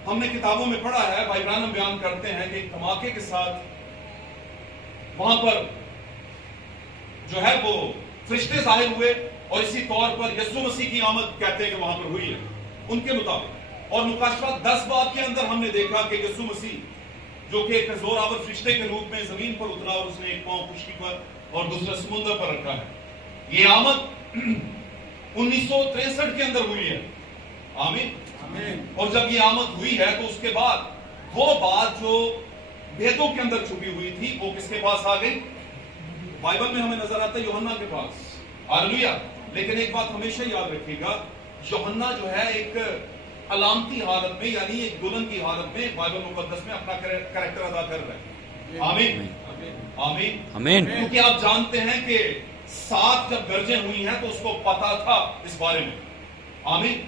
ہم نے کتابوں میں پڑھا ہے، بھائی برانم بیان کرتے ہیں کہ ایک دھماکے کے ساتھ وہاں پر جو ہے وہ فرشتے ظاہر ہوئے اور اسی طور پر یسوع مسیح کی آمد کہتے ہیں کہ وہاں پر ہوئی ہے ان کے مطابق۔ اور مکاشفہ 10 باب کے اندر ہم نے دیکھا کہ یسوع مسیح جو کہ ایک زور آور فرشتے کے روپ میں زمین پر اترا اور اس نے ایک پاؤں خشکی پر اور دوسرا سمندر پر رکھا ہے۔ یہ آمد 1963 کے اندر ہوئی ہے۔ آمین۔ اور جب یہ آمد ہوئی ہے تو اس کے بعد وہ بات جو بھیدوں کے اندر چھپی ہوئی تھی وہ کس کے پاس آ گئی؟ بائبل میں ہمیں نظر آتا ہے یوحنا کے پاس۔ ہاللویہ۔ لیکن ایک بات ہمیشہ یاد رکھیے گا، یوحنا جو ہے ایک علامتی حالت میں یعنی ایک دلہن کی حالت میں بائبل مقدس میں اپنا کریکٹر ادا کر رہا ہے۔ آمین۔ آمین۔ آمین۔ کیونکہ آپ جانتے ہیں کہ 7 جب گرجیں ہوئی ہیں تو اس کو پتا تھا اس بارے میں۔ آمین۔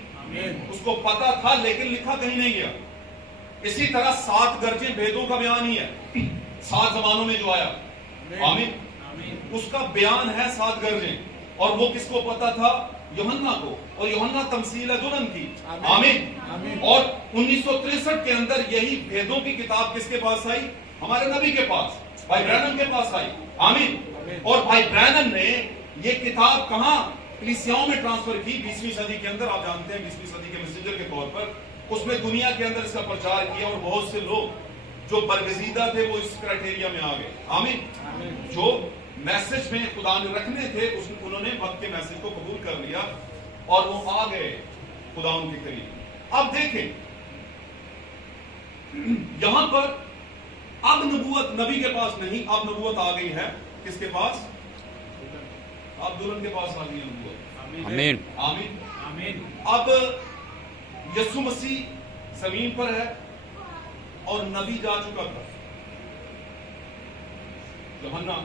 اس کو پتا تھا لیکن لکھا کہیں نہیں گیا۔ اسی طرح 7 گرجیں بھیدوں کا بیان ہی ہے، 7 زمانوں میں جو آیا۔ آمین۔ اس کا بیان ہے 7 گرجیں، اور وہ کس کو پتا تھا؟ یوحنا کو، اور یوحنا تمثیل ہے دلہن کی۔ آمین۔ اور 1963 کے اندر یہی بھیدوں کی کتاب کس کے پاس آئی؟ ہمارے نبی کے پاس، بھائی برانم کے پاس آئی۔ آمین۔ اور بھائی برانم نے یہ کتاب کہاں؟ کلیسیاؤں میں ٹرانسفر کی 20ویں صدی کے اندر۔ آپ جانتے ہیں 20ویں صدی کے میسنجر کے طور پر اس میں دنیا کے اندر اس کا پرچار کیا، اور بہت سے لوگ جو برگزیدہ تھے وہ اس کرائٹیریا میں آ گئے۔ آمین۔ جو میسج میں خدا نے رکھنے تھے انہوں نے وقت کے میسج کو قبول کر لیا اور وہ آ گئے خدا ان کے قریب۔ اب دیکھیں یہاں پر اب نبوت نبی کے پاس نہیں، اب نبوت آ گئی ہے کس کے پاس؟ اب دلہن کے پاس آ گئی ہے نبوت۔ آمین۔ آمین۔ اب یسوع مسیح زمین پر ہے اور نبی جا چکا تھا، یوحنا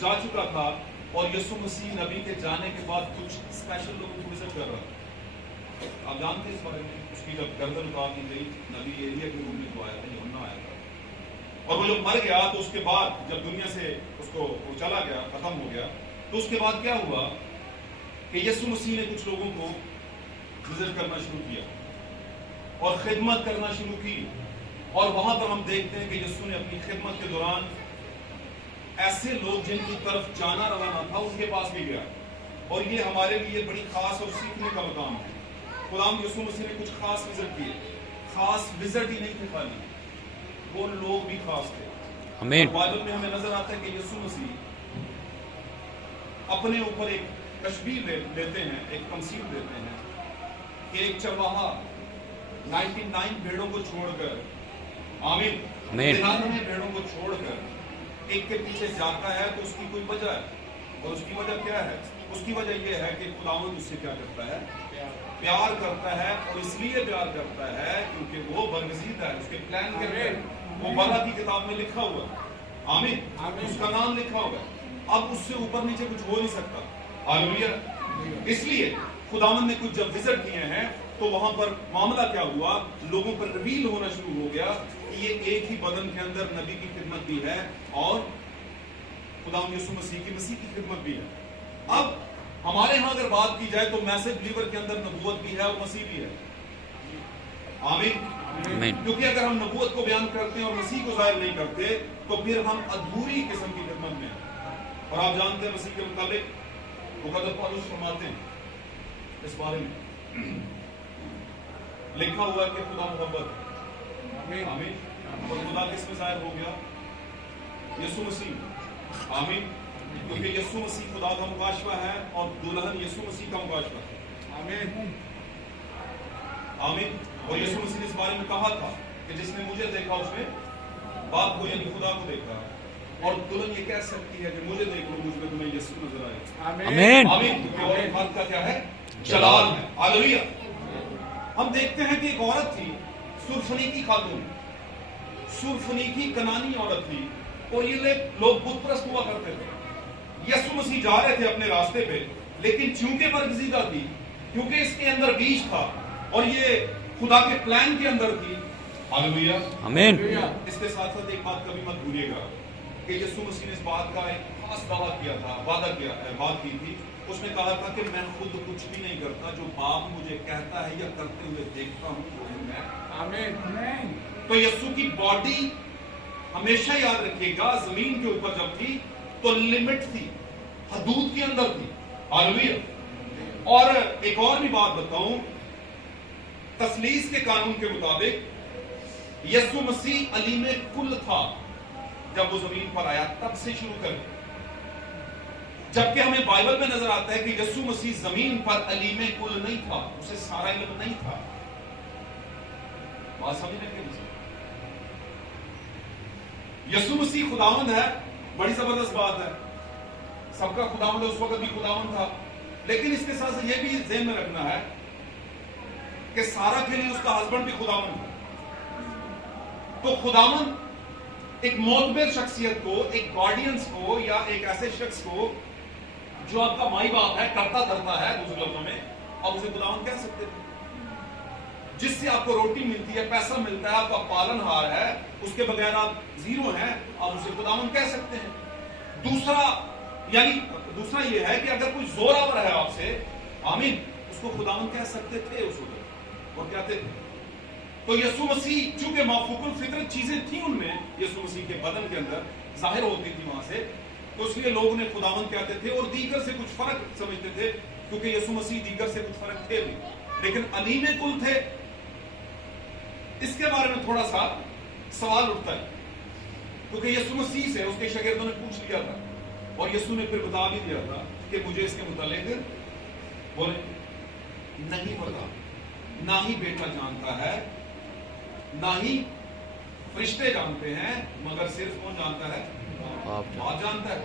جا چکا تھا، اور یسوع مسیح نبی کے جانے کے بعد کچھ اسپیشل لوگوں کو وزٹ کر رہا تھا۔ آپ جانتے ہیں اس بارے میں، اس کی جب گردن اتار دی گئی نبی ایلیا کے روم میں جو آیا تھا، یوحنا آیا تھا، اور وہ جب مر گیا تو اس کے بعد جب دنیا سے اس کو وہ چلا گیا، ختم ہو گیا، تو اس کے بعد کیا ہوا کہ یسوع مسیح نے کچھ لوگوں کو وزٹ کرنا شروع کیا اور خدمت کرنا شروع کی، اور وہاں پر ہم دیکھتے ہیں کہ یسوع نے اپنی خدمت کے دوران ایسے لوگ جن کی طرف جانا روانہ تھا ان کے پاس بھی گیا، اور یہ ہمارے لیے بڑی خاص اور سیکھنے کا مقام ہے۔ خداوند یسوع مسیح نے کچھ خاص وزٹ کیے، خاص وزٹ ہی نہیں تھے خالی، وہ لوگ بھی خاص تھے۔ آمین۔ بائبل میں ہمیں نظر آتا ہے کہ یسوع مسیح اپنے اوپر ایک تشبیہ لیتے ہیں، ایک تمثیل دیتے ہیں کہ ایک چرواہا 99 بھیڑوں کو چھوڑ کر، آمین، 99 بھیڑوں کو چھوڑ کر ایک کے پیچھے جاتا ہے تو اس کی کوئی وجہ ہے، اور اس کی وجہ کیا ہے؟ اس کی وجہ یہ ہے کہ خداوند اس سے کیا کرتا ہے؟ پیار کرتا ہے، اور اس لیے پیار کرتا ہے کیونکہ وہ برگزیدہ ہے، اس کے پلان کے اندر وہ بلا کی کتاب میں لکھا ہوا ہے۔ آمین۔ اس کا نام لکھا ہوا ہے، اب اس سے اوپر نیچے کچھ ہو نہیں سکتا۔ ہاللویہ۔ اس لیے خداوند نے کچھ جب وزٹ کیے ہیں تو وہاں پر معاملہ کیا ہوا؟ لوگوں پر ریویل ہونا شروع ہو گیا کہ یہ ایک ہی بدن کے اندر نبی کی خدمت بھی ہے اور خداوند یسوع مسیح کی خدمت بھی ہے۔ اب ہمارے ہاں اگر بات کی جائے تو میسج بلیور کے اندر نبوت بھی ہے اور مسیح بھی ہے. آمین. آمین. کیونکہ اگر ہم نبوت کو بیان کرتے ہیں اور مسیح کو ظاہر نہیں کرتے تو پھر ہم ادھوری قسم کی خدمت میں ہیں. اور آپ جانتے ہیں مسیح کے متعلق مقدس پولس فرماتے ہیں اس بارے میں لکھا ہوا ہے کہ خدا محبت. آمین. اور خدا کس میں ظاہر ہو گیا؟ یسوع مسیح. آمین. کیونکہ یسوع مسیح خدا کا مکاشفہ ہے اور دلہن یسوع مسیح کا مکاشفہ ہے. آمین. آمین. اور یسوع مسیح نے اس بارے میں کہا تھا کہ جس نے مجھے دیکھا اس نے باپ کو یعنی خدا کو دیکھا. اور دلہن یہ کہہ سکتی ہے کہ مجھے دیکھ لو مجھ میں تمہیں یسوع نظر آئے. آمین. آمین. کیونکہ اور بات کا کیا ہے؟ جلال ہے. ہاللویا. ہم دیکھتے ہیں کہ ایک عورت تھی سرفنیکی خاتون, سرفنیکی کنانی عورت تھی اور یہ لوگ بت پرست ہوا کرتے تھے. یسوع مسیح جا رہے تھے اپنے راستے پہ لیکن چونکہ برگزیدہ تھی, کیونکہ اس کے اندر بیج تھا اور یہ خدا کے پلان کے اندر تھی. ہاللویا. آمین. اس کے ساتھ ساتھ ایک بات کبھی مت بھولیے گا کہ یسوع مسیح نے اس بات کا ایک خاص دعویٰ کیا تھا, بات کی تھی. اس نے کہا تھا کہ میں خود کچھ بھی نہیں کرتا, جو باپ مجھے کہتا ہے یا کرتے ہوئے دیکھتا ہوں وہی میں. آمین. تو یسوع کی باڈی ہمیشہ یاد رکھیے گا زمین کے اوپر جب تھی تو لمٹ تھی, حدود کے اندر تھی. ہاللویا. اور ایک اور بھی بات بتاؤں, تثلیث کے قانون کے مطابق یسوع مسیح علیم کل تھا جب وہ زمین پر آیا, تب سے شروع کر. جبکہ ہمیں بائبل میں نظر آتا ہے کہ یسوع مسیح زمین پر علیم کل نہیں تھا, اسے سارا علم نہیں تھا. بات سمجھنے کے لیے یسوع مسیح خداوند ہے, بڑی زبردست بات ہے. سب کا خداوند ہے, اس وقت بھی خداوند تھا. لیکن اس کے ساتھ یہ بھی ذہن میں رکھنا ہے کہ سارا کے لیے اس کا ہسبینڈ بھی خداوند ہے. تو خداوند ایک معتبر شخصیت کو, ایک گارڈینس کو یا ایک ایسے شخص کو جو آپ کا مائی باپ ہے, کرتا دھرتا ہے, دوسرے لفظوں میں آپ اسے خداوند کہہ سکتے تھے. جس سے آپ کو روٹی ملتی ہے, پیسہ ملتا ہے, آپ کا پالن ہار ہے, اس کے بغیر آپ زیرو ہیں, آپ اسے خداوند کہہ سکتے ہیں. دوسرا یہ ہے کہ اگر کوئی زور آور ہے آپ سے, آمین, اس کو خداوند کہہ سکتے تھے اس وقت, اور کہتے تھے. تو یسوع مسیح چونکہ مافوق الفطرت چیزیں تھیں ان میں, یسوع مسیح کے بدن کے اندر ظاہر ہوتی تھی وہاں سے, تو اس لیے لوگ انہیں خداوند کہتے تھے اور دیگر سے کچھ فرق سمجھتے تھے, کیونکہ یسوع مسیح دیگر سے کچھ فرق تھے بھی, لیکن علیم کل تھے. اس کے بارے میں تھوڑا سا سوال اٹھتا ہے, کیونکہ یسوع مسیح سے اس کے شاگردوں نے پوچھ لیا تھا اور یسوع نے پھر بتا بھی دیا تھا کہ مجھے اس کے متعلق بولے نہیں پتا, نہ ہی بیٹا جانتا ہے, نہ ہی فرشتے جانتے ہیں, مگر صرف کون جانتا ہے؟ باپ جانتا ہے.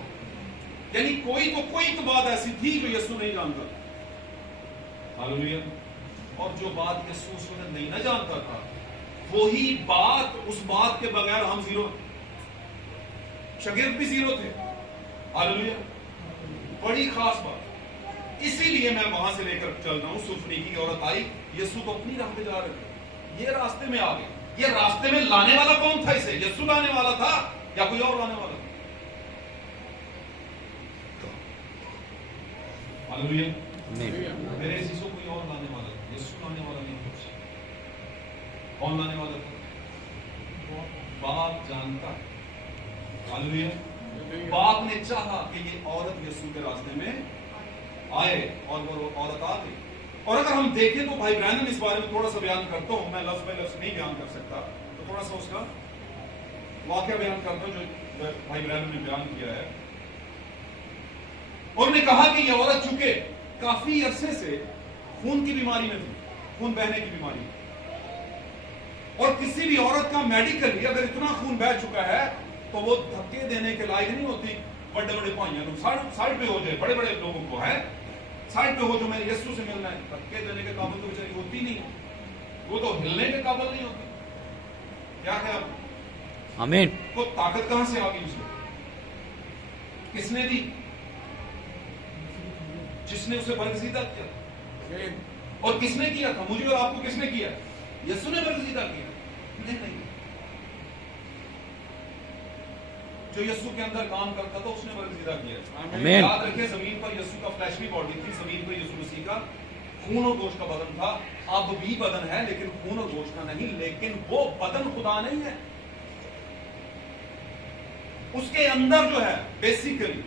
یعنی کوئی تو بات ایسی تھی جو یسوع نہیں جانتا. ہاللویا. اور جو بات یسوع اس وقت نہیں نہ جانتا تھا, وہی بات, اس بات کے بغیر ہم زیرو, شاگرد بھی زیرو تھے. ہاللویا. بڑی خاص بات. اسی لیے میں وہاں سے لے کر چل رہا ہوں. سرفنیکی کی عورت آئی, یسوع تو اپنی راہ پہ جا رہے تھے, یہ راستے میں آ گئے. یہ راستے میں لانے والا کون تھا اسے؟ یسوع لانے والا تھا یا کوئی اور لانے والا تھا؟ ہاللویا. میرے عزیزوں, کوئی اور لانے والا تھا, یسوع لانے والا نہیں تھا. کون لانے والا تھا؟ باپ جانتا. ہاللویا. باپ نے چاہا کہ یہ عورت یسوع کے راستے میں آئے اور وہ عورت آ گئی. اور اگر ہم دیکھیں تو بھائی برانن اس بارے میں تھوڑا سا بیان کرتا ہوں, میں لفظ بائی لفظ نہیں بیان کر سکتا, تو تھوڑا سا اس کا واقعہ بیان کرتا ہوں جو بھائی برانن نے بیان کیا ہے. اور نے کہا کہ یہ عورت چونکہ کافی عرصے سے خون کی بیماری میں تھی, خون بہنے کی بیماری, اور کسی بھی عورت کا میڈیکلی اگر اتنا خون بہ چکا ہے تو وہ دھکے دینے کے لائق نہیں ہوتی. بڑے بڑے پائیاں سائڈ پہ ہو جائے, بڑے بڑے لوگوں کو ہے سائڈ پہ ہو جو میں یسوع سے ملنا ہے, دھکے دینے کے قابل تو بیچاری ہوتی نہیں, وہ تو ہلنے کے قابل نہیں ہوتی. کیا خیال؟ آمین. کو طاقت کہاں سے آ گئی اسے؟ کس نے دی؟ جس نے اسے برگزیدہ کیا. اور کس نے کیا تھا؟ مجھے اور آپ کو کس نے کیا؟ یسوع نے برگزیدہ کیا. نہیں, जो यीशु के अंदर काम करता था उसने बरगजीदा किया। आमीन। याद रखिए जमीन पर यीशु का फ्लैशली बॉडी थी, जमीन पर यीशु मसीह का खून और गोश्त का बदन था। अब भी बदन है लेकिन खून और गोश्त का नहीं, लेकिन वो बदन खुदा नहीं है। उसके अंदर जो है बेसिकली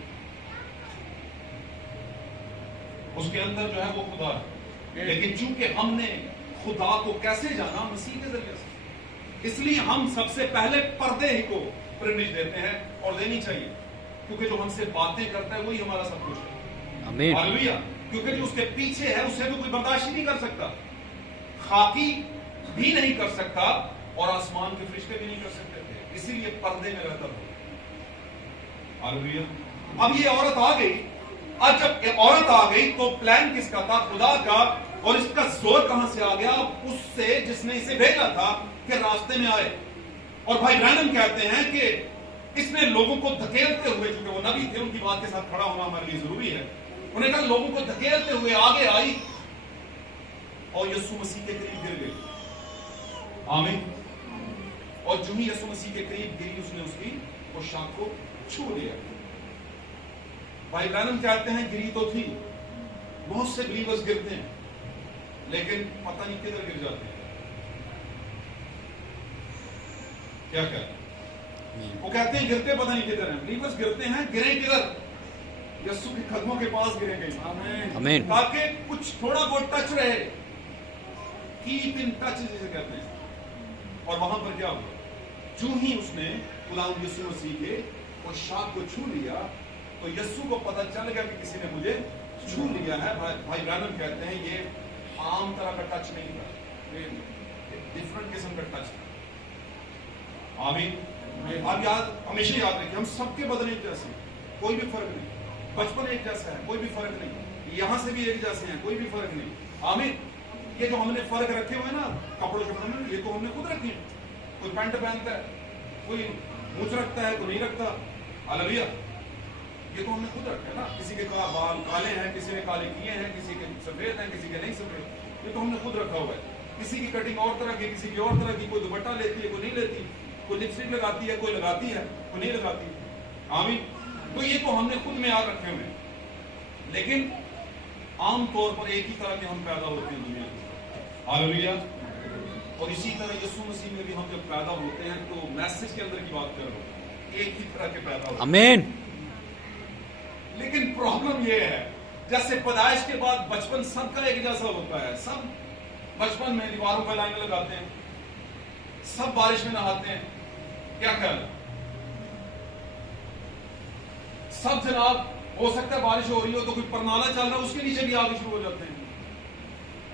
उसके अंदर जो है वो खुदा है, लेकिन चूंकि हमने खुदा को कैसे जाना, मसीह के जरिए से, इसलिए हम सबसे पहले पर्दे ही को प्रिविलेज देते हैं और देनी चाहिए, क्योंकि जो हमसे बातें करता है वही हमारा सब कुछ है। आमीन। हालेलुया। क्योंकि जो उसके पीछे है उसे तो कोई बर्दाश्त ही नहीं कर सकता, खाकी भी नहीं कर सकता और आसमान के फरिश्ते भी नहीं कर सकते थे, इसीलिए पर्दे में रहता था। हालेलुया। अब ये औरत आ गई, अब जब ये औरत आ गई तो प्लान किसका था? खुदा का। और इसका जोर कहां से आ गया? उससे जिसने इसे भेजा था कि रास्ते में आए। और भाई ब्रैनम कहते हैं कि इसने लोगों को धकेलते हुए, क्योंकि वो नबी थे, उनकी बात के साथ खड़ा होना हमारे लिए जरूरी है, उन्हें कहा लोगों को धकेलते हुए आगे आई और यीशु मसीह के करीब गिर गई। आमीन। और जो ही यीशु मसीह के करीब गिरी उसने उसकी पोशाक को छू लिया। भाई ब्रैनम कहते हैं गिरी तो थी, बहुत से बिलीवर्स गिरते हैं लेकिन पता नहीं किधर गिर जाते हैं। क्या वो कहते हैं गिरते पता नहीं किधर हैं, बिलीवर्स गिरते हैं, गिरे किधर? यीशु के कदमों के पास गिरेंगे। आमीन। ताकि कुछ थोड़ा बहुत टच रहे, कीप इन टच जिसे कहते हैं। और वहां पर क्या हुआ? जो ही उसने गुलाम यीशु मसीह के पोशाक को छू लिया तो यीशु को पता चल गया कि किसी ने मुझे छू लिया है। भाई ब्रैनम कहते हैं ये आम तरह का टच नहीं था, डिफरेंट किस्म का टच था। आमीन। आप हमेशा याद रखिए, हम सबके बदन एक जैसे हैं, कोई भी फर्क नहीं। बचपन एक जैसा है, कोई भी फर्क नहीं। यहां से भी एक जैसे हैं, कोई भी फर्क नहीं। आमीन। ये जो हमने फर्क रखे हुए ना कपड़ों के में, ये तो हमने खुद रखे हैं। कोई पैंट पहनता है, कोई मूंछ रखता है, कोई नहीं रखता। हालेलुया। ये तो हमने खुद रखा है ना। किसी के बाल काले हैं, किसी ने काले किए हैं, किसी के सफेद हैं, किसी के नहीं सफेद। ये तो हमने खुद रखा हुआ है। किसी की कटिंग और तरह की, किसी की और तरह की, कोई दुपट्टा लेती है, कोई नहीं लेती, कोई लिपस्टिक लगाती है, कोई लगाती है, कोई नहीं लगाती। आमीन। तो ये तो हमने खुद में याद रखे हुए हैं, लेकिन आमतौर पर एक ही तरह के हम पैदा होते हैं दुनिया में। हालेलुया। और इसी तरह यीशु मसीह में भी हम जब पैदा होते हैं तो मैसेज के अंदर की बात कर रहे हैं, एक ही तरह के पैदा होते हैं। आमीन। लेकिन प्रॉब्लम यह है, जैसे पैदाइश के बाद बचपन सबका एक जैसा होता है। सब बचपन में दीवारों पर लाइनें लगाते हैं, सब बारिश में नहाते हैं। क्या ख्याल है? सब जनाब, हो सकता है बारिश हो रही हो तो कोई परनाला चल रहा है, उसके नीचे भी आगे शुरू हो जाते हैं।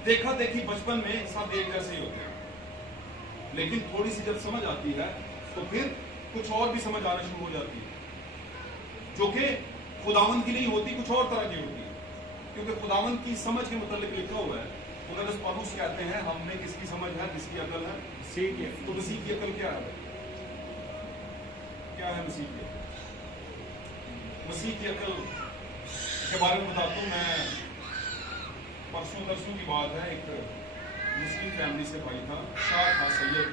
देखा देखी बचपन में सब एक जैसे ही होते हैं, लेकिन थोड़ी सी जब समझ आती है तो फिर कुछ और भी समझ आना शुरू हो जाती है, जो कि खुदावंद की नहीं होती, कुछ और तरह की होती है। क्योंकि खुदावंद की समझ के मुताबिक लिखा हुआ है, मुक़द्दस पौलुस कहते हैं हम में किसकी समझ है, किसकी अकल है? मसीह की। तो मसीह की अकल क्या है? क्या है मसीह की? मसीह की अकल के बारे में बताता हूँ मैं। परसों की बात है, एक मुस्लिम फैमिली से भाई था, शाह था सैयद,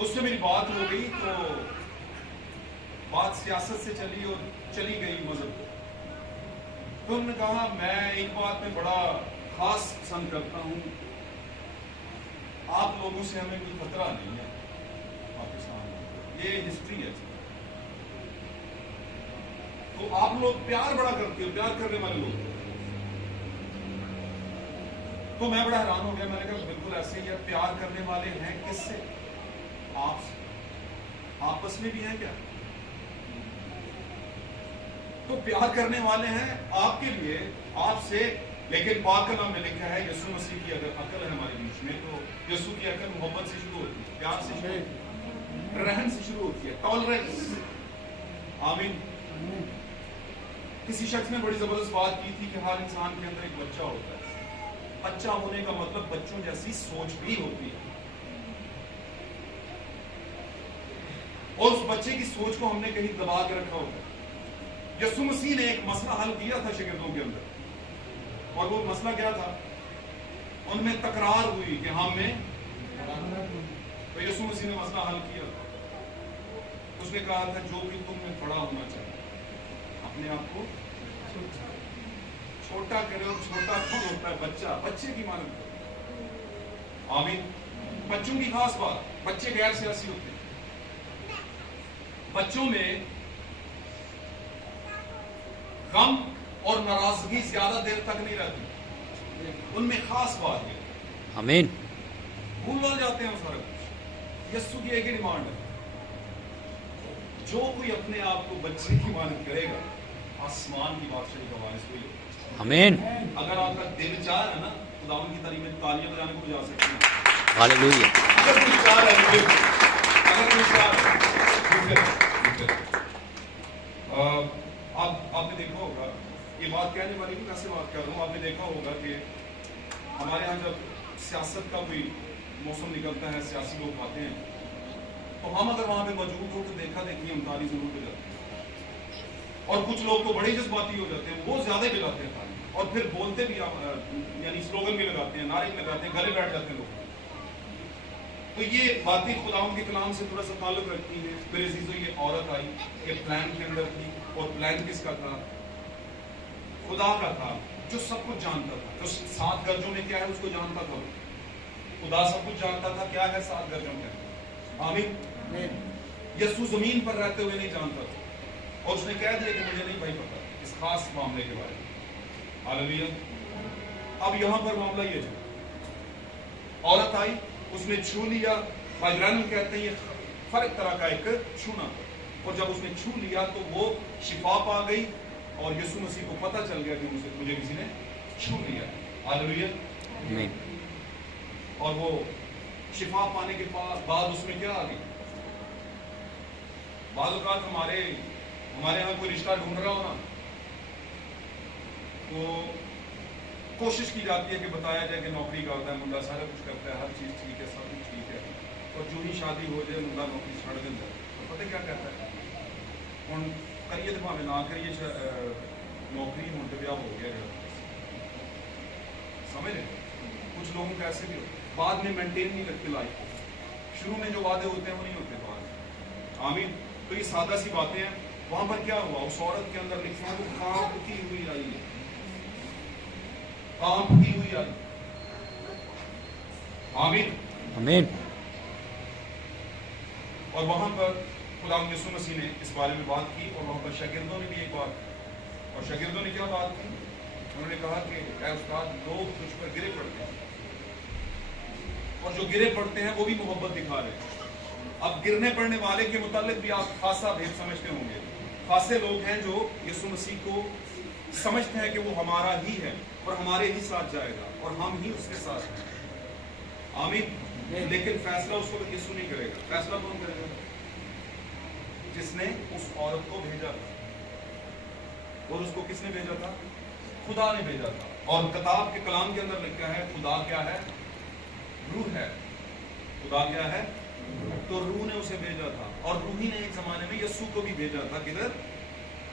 उससे मेरी बात हो गई तो बात सियासत से चली और चली गई मजहब को। तो उन्होंने कहा मैं एक बात में बड़ा खास पसंद करता हूं, आप लोगों से हमें कोई खतरा नहीं है पाकिस्तान में, ये हिस्ट्री है। तो आप लोग प्यार बड़ा करते हो, प्यार करने वाले लोग। तो मैं बड़ा हैरान हो गया, मैंने कहा बिल्कुल ऐसे ही है, प्यार करने वाले हैं किससे? आपसे। आपस में भी हैं क्या? तो प्यार करने वाले हैं आपके लिए, आपसे। लेकिन पाक कलाम में लिखा है यीशु मसीह की अगर अकल है हमारे बीच में, तो यीशु की अकल मोहब्बत से शुरू होती है, प्यार से शुरू होती है, रहम से शुरू होती है, टॉलरेंस। आमीन। किसी शख्स ने बड़ी जबरदस्त बात की थी कि हर इंसान के अंदर एक बच्चा होता है। बच्चा होने का मतलब बच्चों जैसी सोच भी होती है, और उस बच्चे की सोच को हमने कहीं दबा के रखा होता है। यीशु मसीह ने एक मसला हल किया था शागिर्दों के अंदर, और वो मसला क्या था? उनमें तकरार हुई कि हम में, तो यीशु मसीह ने मसला हल किया। اس نے کہا تھا جو بھی تم میں بڑا ہونا چاہے اپنے آپ کو چھوٹا کرے. اور چھوٹا کون ہوتا ہے؟ بچہ. بچے کی مانند کرو. آمین. بچوں کی خاص بات، بچے غیر سیاسی ہوتے ہیں. بچوں میں غم اور ناراضگی زیادہ دیر تک نہیں رہتی. ان میں خاص بات ہے آمین. بھول جاتے ہیں سارا کچھ. یسو کی ایک ہی ڈیمانڈ ہے، جو کوئی اپنے آپ کو بچے کی مانند کرے گا آسمان کی بادشاہی کا وارث ہوئی ہوگا. آمین. اگر آپ کا دل چاہ رہا ہے نا خداوند کی تعلیم میں تالیاں بجانے کو بجا سکتے ہیں. ہاللویا. اگر کوئی چاہ رہا ہے اگر کوئی چاہ رہا ہے آپ نے دیکھا ہوگا، یہ بات کہنے والی بھی کیسے بات کر رہا ہوں. آپ نے دیکھا ہوگا کہ ہمارے ہاں جب سیاست کا کوئی موسم نکلتا ہے، سیاسی لوگ آتے ہیں، تو ہم اگر وہاں پہ موجود ہو تو دیکھا دیکھی ہم تالی ضرور بجاتے ہیں. اور کچھ لوگ تو بڑے جذباتی ہو جاتے ہیں، وہ زیادہ بجاتے ہیں تالی، اور پھر بولتے بھی یعنی سلوگن بھی لگاتے ہیں، نعرے بھی لگاتے ہیں، گلے بیٹھ جاتے ہیں لوگ. تو یہ باتیں خداوند کے کلام سے تھوڑا سا تعلق رکھتی ہیں. میرے عزیزو، یہ عورت آئی، یہ پلان کے اندر تھی، اور پلان کس کا تھا؟ خدا کا تھا، جو سب کچھ جانتا تھا. جو 7 گرجوں میں کیا ہے اس کو جانتا تھا. خدا سب کچھ جانتا تھا کیا ہے 7 گرجوں میں. آمین. یسوع زمین پر رہتے ہوئے نہیں جانتا تھا، اور اس نے کہہ دیا کہ مجھے نہیں بھائی پتا اس خاص معاملے کے بارے میں. ہاللویا. اب یہاں پر معاملہ یہ ہے، عورت آئی، اس نے چھو لیا. بائبل کہتے ہیں یہ فرق طرح کا ایک چھونا، اور جب اس نے چھو لیا تو وہ شفا پا گئی، اور یسوع مسیح کو پتہ چل گیا کہ مجھے کسی نے چھو لیا. ہاللویا. آمین. اور وہ شفا پانے کے بعد اس میں کیا آ گئی؟ بعض اوقات ہمارے ہاں کوئی رشتہ ڈھونڈ رہا ہونا تو کوشش کی جاتی ہے کہ بتایا جائے کہ نوکری کا ہوتا ہے، منڈا سارا کچھ کرتا ہے، ہر چیز ٹھیک ہے، سب کچھ ٹھیک ہے، اور جو ہی شادی ہو جائے منڈا نوکری چھڑ دے جائے تو پتہ کیا کہتا ہے؟ ہوں کریے تو بھاوے نہ کریے، نوکری ہوں تو بیاہ ہو گیا. سمجھ رہے؟ کچھ لوگوں کو ایسے بھی ہوتا ہے، بعد میں مینٹین نہیں کرتے لائف کو. شروع میں جو وعدے ہوتے ہیں وہ نہیں ہوتے بعد. آمین. تو یہ سادہ سی باتیں ہیں. وہاں پر کیا ہوا؟ اس عورت کے اندر لکھا ہے وہ کانپتی ہوئی آئی ہے، کانپتی ہوئی آئی. آمین. آمین. اور وہاں پر خداوند یسوع مسیح نے اس بارے میں بات کی، اور وہاں پر شاگردوں نے بھی ایک بات، اور شاگردوں نے کیا بات کی؟ انہوں نے کہا کہ اے استاد، لوگ تجھ پر گرے پڑتے ہیں، اور جو گرے پڑتے ہیں وہ بھی محبت دکھا رہے ہیں. اب گرنے پڑنے والے کے متعلق بھی آپ خاصا بھید سمجھتے ہوں گے. خاصے لوگ ہیں جو یسوع مسیح کو سمجھتے ہیں کہ وہ ہمارا ہی ہے اور ہمارے ہی ساتھ جائے گا اور ہم ہی اس کے ساتھ ہیں. آمین. لیکن فیصلہ اس وقت یسوع نہیں کرے گا. فیصلہ کون کرے گا؟ جس نے اس عورت کو بھیجا تھا. اور اس کو کس نے بھیجا تھا؟ خدا نے بھیجا تھا. اور کتاب کے کلام کے اندر لکھا ہے خدا کیا ہے؟ روح ہے. خدا کیا ہے؟ تو روح نے اسے بھیجا تھا، اور روحی نے ایک زمانے میں یسوع کو بھی بھیجا تھا. کدھر؟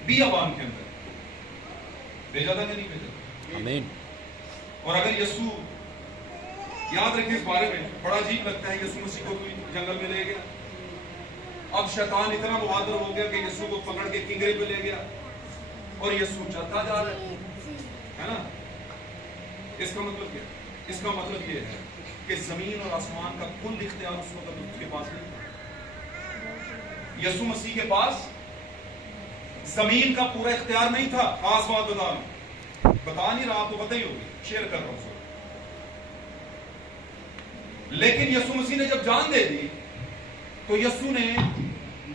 بیابان کے اندر بھیجا تھا کہ نہیں بھیجا تھا؟ آمین. اور اگر یسوع، یاد رکھیں اس بارے میں بڑا عجیب لگتا ہے، یسوع مسیح کو کوئی جنگل میں لے گیا. اب شیطان اتنا بہادر ہو گیا کہ یسوع کو پکڑ کے کنگرے پہ لے گیا، اور یسوع چلتا جا رہا ہے نا. اس کا مطلب کیا؟ اس کا مطلب یہ ہے کہ زمین اور آسمان کا کل اختیار اس وقت اس کے پاس نہیں تھا. یسوع مسیح کے پاس زمین کا پورا اختیار نہیں تھا. خاص بات بتا نہیں رہا تو پتہ ہی ہوگی، شیئر کر رہا ہوں. لیکن یسوع مسیح نے جب جان دے دی تو یسوع نے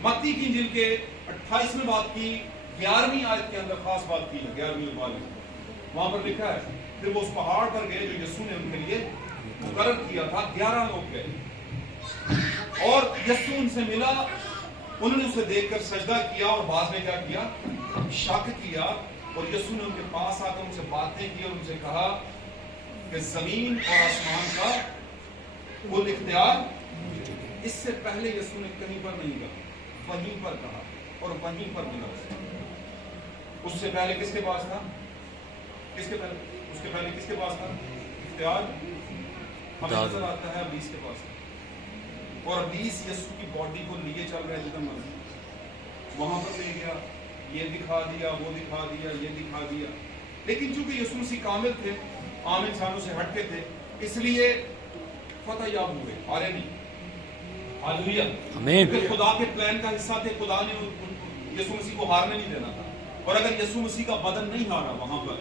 متی کی انجیل کے 28ویں بات کی 11ویں آیت کے اندر خاص بات کی ہے. 11ویں بات وہاں پر لکھا ہے، پھر وہ اس پہاڑ پر گئے جو یسوع نے ان کے لیے مقرر کیا تھا. 11 لوگ گئے، اور یسوع ان سے ملا. انہوں نے اسے دیکھ کر سجدہ کیا، اور بعض نے کیا کیا؟ شک کیا. اور یسوع نے ان کے پاس آ کر ان سے باتیں کی اور ان سے کہا کہ زمین اور آسمان کا کل اختیار. اس سے پہلے یسوع نے کہیں پر نہیں کہا، وہیں پر کہا اور وہیں پر ملا. اس سے پہلے کس کے پاس تھا؟ اس کے پہلے کس کے پاس تھا اختیار؟ ہمیں نظر آتا ہے ابلیس کے پاس. اور ابلیس یسوع کی باڈی کو لیے چل رہا ہے جتنا مرضی. वहां पर ले गया, ये दिखा दिया, वो दिखा दिया, ये दिखा दिया। लेकिन चूंकि यीशु मसीह कामिल थे, आम इंसानों से हटके थे, इसलिए फतह याब हुए, हारे नहीं। हालेलुया। आमीन। क्योंकि खुदा के प्लान का हिस्सा थे, खुदा ने यीशु मसीह को हारने नहीं देना था। और अगर यीशु मसीह का बदन नहीं हारा वहां पर,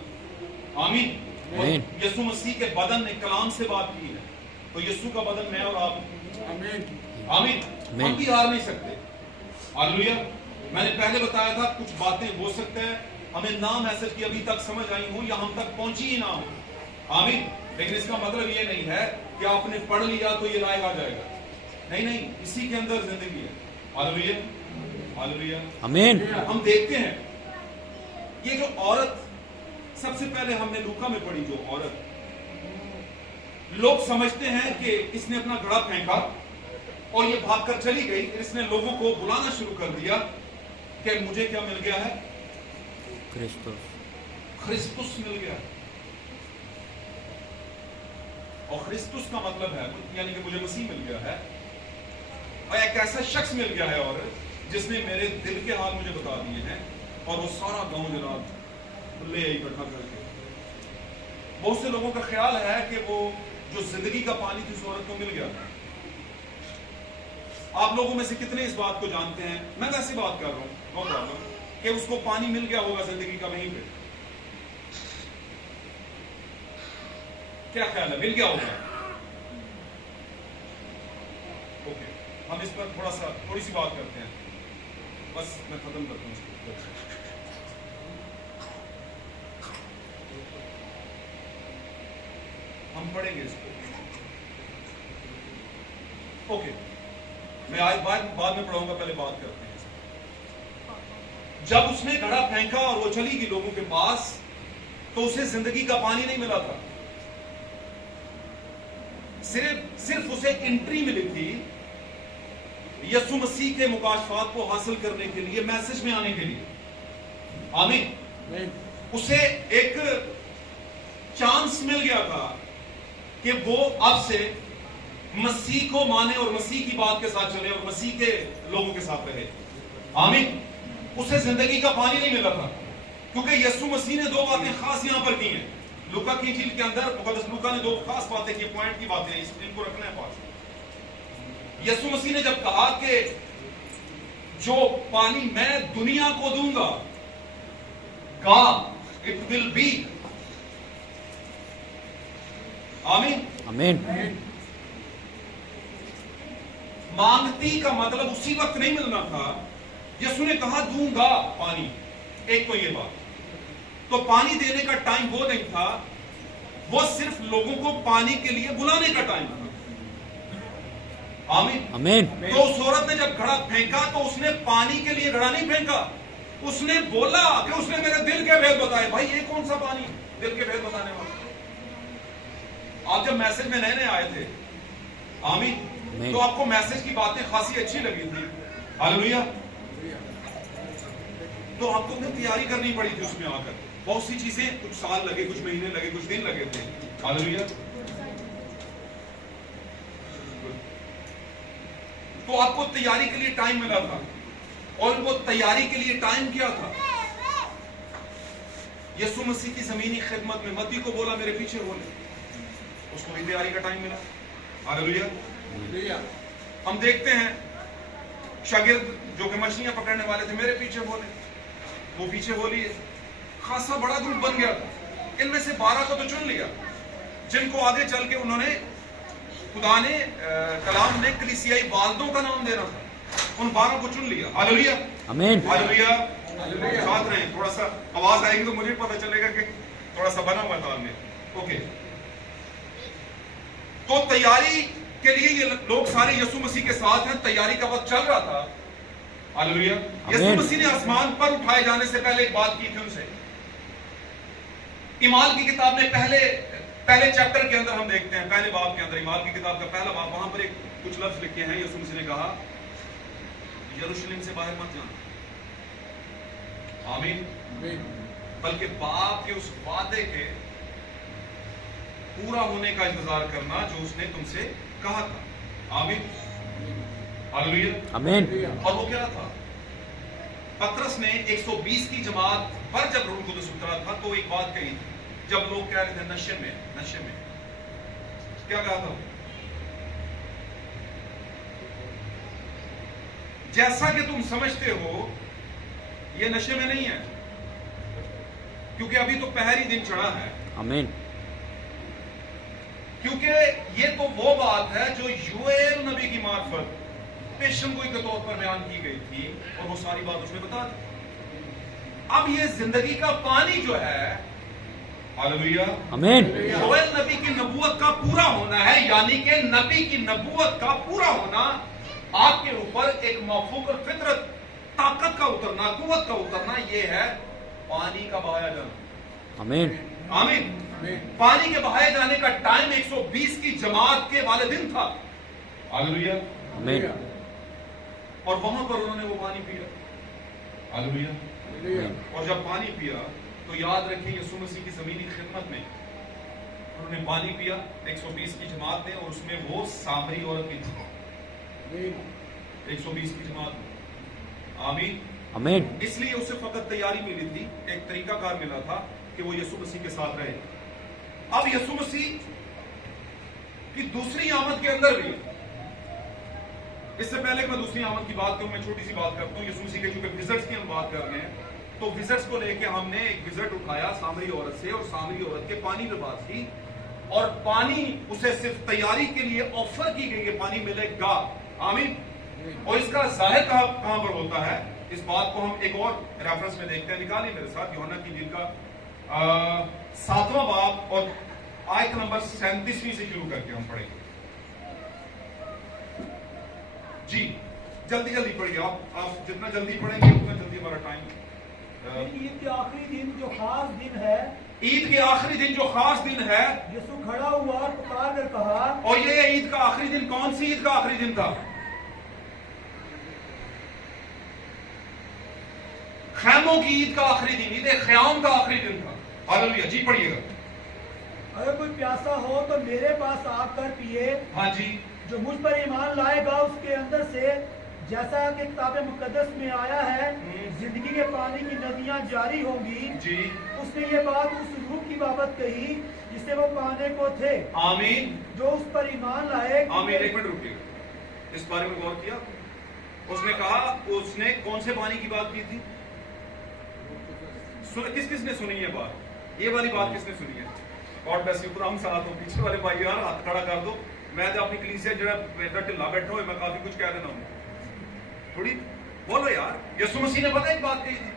आमीन, और यीशु मसीह के बदन ने कलाम से बात की है, तो यीशु का बदन मैं और आप, आमीन, हम भी हार नहीं सकते। हालेलुया। मैंने पहले बताया था कुछ बातें हो सकता है हमें ना मैसेज की अभी तक समझ आई हो या हम तक पहुंची ही ना हो, आमीन, लेकिन इसका मतलब ये नहीं है कि आपने पढ़ लिया तो ये लायक आ जाएगा। नहीं नहीं, इसी के अंदर जिंदगी है। हालेलुया, हालेलुया, आमीन। हम देखते हैं ये जो औरत, सबसे पहले हमने लूका में पढ़ी जो औरत, लोग समझते हैं कि इसने अपना घड़ा फेंका और ये भागकर चली गई। इसने लोगों को बुलाना शुरू कर दिया कि मुझे क्या मिल गया है, क्रिस्तुस मिल गया। और क्रिस्तुस का मतलब है यानी कि मुझे मसीह मिल गया है, और एक ऐसा शख्स मिल गया है और जिसने मेरे दिल के हाल मुझे बता दिए हैं। और वो सारा गांव जनाब ले इकट्ठा करके, बहुत से लोगों का ख्याल है कि वो जो जिंदगी का पानी थी उस औरत को मिल गया। आप लोगों में से कितने इस बात को जानते हैं? मैं वैसे बात कर रहा हूं, नो प्रॉब्लम, कि उसको पानी मिल गया होगा जिंदगी का वहीं पे। क्या ख्याल है, मिल गया होगा? ओके, हम इस पर थोड़ी सी बात करते हैं, बस मैं खत्म करता हूं इसको। हम पढ़ेंगे इसको, ओके, मैं आज बाद में पढ़ाऊंगा, पहले बात करते हैं इसको। जब उसने घड़ा फेंका और वो चली गई लोगों के पास, तो उसे जिंदगी का पानी नहीं मिला था, सिर्फ उसे एंट्री मिली थी यीशु मसीह के मुकाशफात को हासिल करने के लिए, मैसेज में आने के लिए, आमीन। उसे एक चांस मिल गया था कि वो अब से मसीह को माने और मसीह की बात के साथ चले और मसीह के लोगों के साथ रहे, आमीन। उसे जिंदगी का पानी नहीं मिला था, क्योंकि यीशु मसीह ने दो बातें खास यहां पर की हैं। लूका की इंजील के अंदर मुकद्दस लूका ने दो खास बातें की, पॉइंट की बातें, इनको रखना है पास। यीशु मसीह ने जब कहा कि जो पानी मैं दुनिया को दूंगा, God, it will be, आमीन, आमीन। मांगती का मतलब उसी वक्त नहीं मिलना था, यीशु ने कहा दूंगा पानी। एक तो ये बात, तो पानी देने का टाइम वो नहीं था, वो सिर्फ लोगों को पानी के लिए बुलाने का टाइम था, आमीन, आमीन। तो उस औरत ने जब घड़ा फेंका तो उसने पानी के लिए घड़ा नहीं फेंका, उसने बोला कि उसने मेरे दिल के भेद बताए। भाई ये कौन सा पानी, दिल के भेद बताने वाला? आप जब मैसेज में नए नए आए थे, आमीन, तो आपको मैसेज की बातें खासी अच्छी लगी थी, हालेलुया, तो आपको अपनी तैयारी करनी पड़ी थी उसमें आकर। बहुत सी चीजें, कुछ साल लगे, कुछ महीने लगे, कुछ दिन लगे थे, हालेलुया। तो आपको तैयारी के लिए टाइम मिला था, और वो तैयारी के लिए टाइम क्या था? यीशु मसीह की जमीनी खिदमत में मत्ती को बोला मेरे पीछे बोले, उसको भी तैयारी का टाइम मिला, हालेलुया। हम देखते हैं शागिर्द जो कि मछलियां पकड़ने वाले थे, मेरे पीछे बोले, वो पीछे बोली, खासा बड़ा ग्रुप बन गया था। इनमें से 12 को तो चुन लिया, जिनको आगे चल के उन्होंने, खुदा ने, कलाम ने कलीसियाई वालदों का नाम देना था, उन 12 को चुन लिया, हालेलुया, आमीन, हालेलुया, साथ रहें। थोड़ा सा आवाज आएगी तो मुझे पता चलेगा कि थोड़ा सा बना हुआ ताल में, ओके। तो तैयारी के लिए ये लोग सारे यीशु मसीह के साथ हैं, तैयारी का वक्त चल रहा था, हालेलुया। यीशु मसीह ने आसमान पर उठाए जाने से पहले एक बात की थी उनसे। इमाल की किताब में पहले चैप्टर के अंदर हम देखते हैं, पहले बाब के अंदर, इमाल की किताब का पहला बाब, वहां पर कुछ लफ्ज लिखे हैं। यीशु मसीह ने कहा यरूशलेम से बाहर मत जाना, आमीन, बल्कि बाप के उस वादे के पूरा होने का इंतजार करना जो उसने तुमसे कहा था, आमीन, हालेलुया, आमीन। और वो क्या था? पतरस ने 120 की जमात पर जब रूह कुदस उतरा था तो एक बात कही थी, जब लोग कह रहे थे नशे में क्या कहा था? जैसा कि तुम समझते हो ये नशे में नहीं है, क्योंकि अभी तो पहली दिन चढ़ा है। आमीन। क्योंकि ये तो वो बात है जो योएल नबी की मार्फत पेशेंगोई के तौर पर बयान की गई थी और वो सारी बात उसमें बता दी। अब ये जिंदगी का पानी जो है, हालेलुया, आमीन। योएल नबी की नबूवत का पूरा होना है, यानी कि नबी की नबूवत का पूरा होना, आपके ऊपर एक मौफूक और फितरत ताकत का उतरना, कुव्वत का उतरना, ये है पानी का बहाया जाना। आमीन। आमीन। पानी के बहाए जाने का टाइम 120 की जमात के वाले दिन था। हालेलुया। आमीन। और वहां पर उन्होंने वो पानी पिया। हालेलुया। और जब पानी पिया तो याद रखिए यीशु मसीह की ज़मीनी खिदमत में उन्होंने पानी पिया 120 की जमात ने, और उसमें वो सामरी औरत भी थी 120 की जमात में। आमीन। आमीन। इसलिए उसे फकत तैयारी मिली थी, एक तरीकाकार मिला था कि वो यीशु मसीह के साथ रहे। अब यीशु मसीह की दूसरी आमद के अंदर भी, इससे पहले कि मैं दूसरी आमद की बात करूं, मैं छोटी सी बात करता हूं। यीशु मसीह के चूंकि विजिट्स की हम बात कर रहे हैं, तो विजिट्स को लेके हमने एक विजिट उठाया सामरी औरत से, और सामरी औरत के पानी पे बात की, और पानी उसे सिर्फ तैयारी के लिए ऑफर की गई है, पानी मिलेगा। आमीन। और इसका जाहिर कहां पर होता है, इस बात को हम एक और रेफरेंस में देखते हैं। निकालिए मेरे साथ यूहन्ना की इंजील का 7वां बाब और आयत नंबर 37वीं से शुरू करके हम पढ़ेंगे। जी जल्दी जल्दी पढ़िए, आप जितना जल्दी पढ़ेंगे उतना जल्दी हमारा टाइम। ईद के आखिरी दिन जो खास दिन है, ईद के आखिरी दिन जो खास दिन है, यीशु खड़ा हुआ और पुकार कर कहा। और ये ईद का आखिरी दिन कौन सी ईद का आखिरी दिन था? खैमों की ईद का आखिरी दिन, ईद ख़याम का आखिरी दिन था। हालेलुया। जी पढ़िएगा। अगर कोई प्यासा हो तो मेरे पास आकर पिए, हाँ जी। जो मुझ पर ईमान लाएगा उसके अंदर से, जैसा कि किताब मुकद्दस में आया है, जिंदगी के पानी की नदियां जारी होंगी। जी। उसने ये बात उस रूह की बाबत कही जिसे वो पाने को थे। आमीन। जो उस पर ईमान लाए। आमीन। एक मिनट रुकिएगा, इस बारे में गौर किया? उसने कहा, उसने कौन से पानी की बात की थी? किस किसने सुनी ये बात? ये वाली बात किसने सुनी है? God bless you. हम साथ हो, पीछे वाले भाई यार हाथ खड़ा कर दो। मैं तो अपनी कलीसिया जो है ढिला बैठा हो, मैं काफी कुछ कह देना हूं, थोड़ी बोलो यार। यीशु मसीह ने पता एक बात कही थी,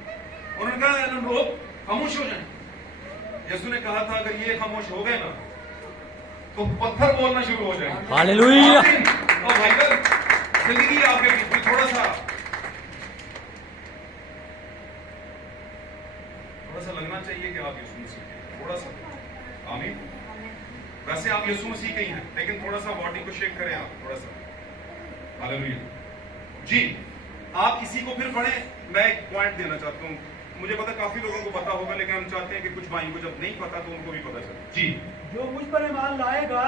उन्होंने कहा लोग खामोश हो जाएं। यीशु ने कहा था अगर ये खामोश हो गए ना तो पत्थर बोलना शुरू हो जाएंगे। हालेलुया। और भाई जिंदगी आपके बीच में थोड़ा सा लगना चाहिए कि आप यीशु मसीह के, थोड़ा सा। आमीन। वैसे आप यीशु मसीह के ही हैं, लेकिन थोड़ा सा बॉडी को शेक करें आप, थोड़ा सा। हालेलुया। जी आप इसी को फिर पढ़ें। मैं एक पॉइंट देना चाहता हूँ, मुझे पता काफी लोगों को पता होगा, लेकिन हम चाहते हैं कि कुछ भाई को जब नहीं पता तो उनको भी पता चले। जी। जो मुझ पर ईमान लाएगा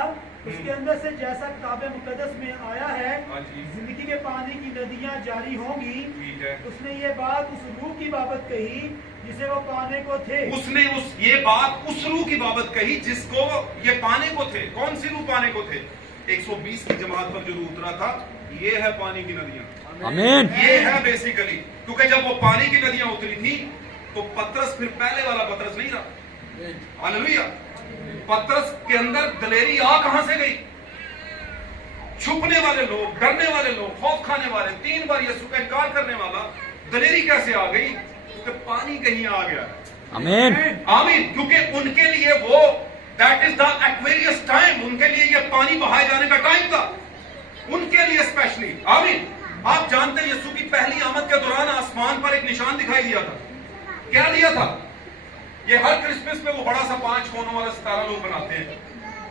उसके अंदर से, जैसा किताब मुकद्दस में आया है, जिंदगी के पानी की नदियां जारी होंगी। ठीक है। उसने ये बात उस रूह की बाबत कही जिसे वो पाने को थे। उसने ये बात उस रूह की बाबत कही जिसको ये पाने को थे। कौन सी रूह पाने को थे? 120 की जमात पर जो रूह उतरा था, ये है पानी की नदियां। आमीन। ये है बेसिकली, क्योंकि जब वो पानी की नदियां उतरी थी तो पतरस फिर पहले वाला पतरस नहीं रहा। हालेलुया। पतरस के अंदर दलेरी आ कहां से गई? छुपने वाले लोग, डरने वाले लोग, खौफ खाने वाले, 3 बार यीशु का इनकार करने वाला, दलेरी कैसे आ गई? क्योंकि पानी कहीं आ गया। आमीन। आमीन। क्योंकि उनके लिए वो that is the Aquarius time, उनके लिए ये पानी बहाए जाने का टाइम था, उनके लिए स्पेशली। आमीन। आप जानते हैं यीशु की पहली आमद के दौरान आसमान पर एक निशान दिखाई दिया था। क्या दिया था? ये हर क्रिसमस में वो बड़ा सा 5 कोनों वाला सितारा लोग बनाते हैं,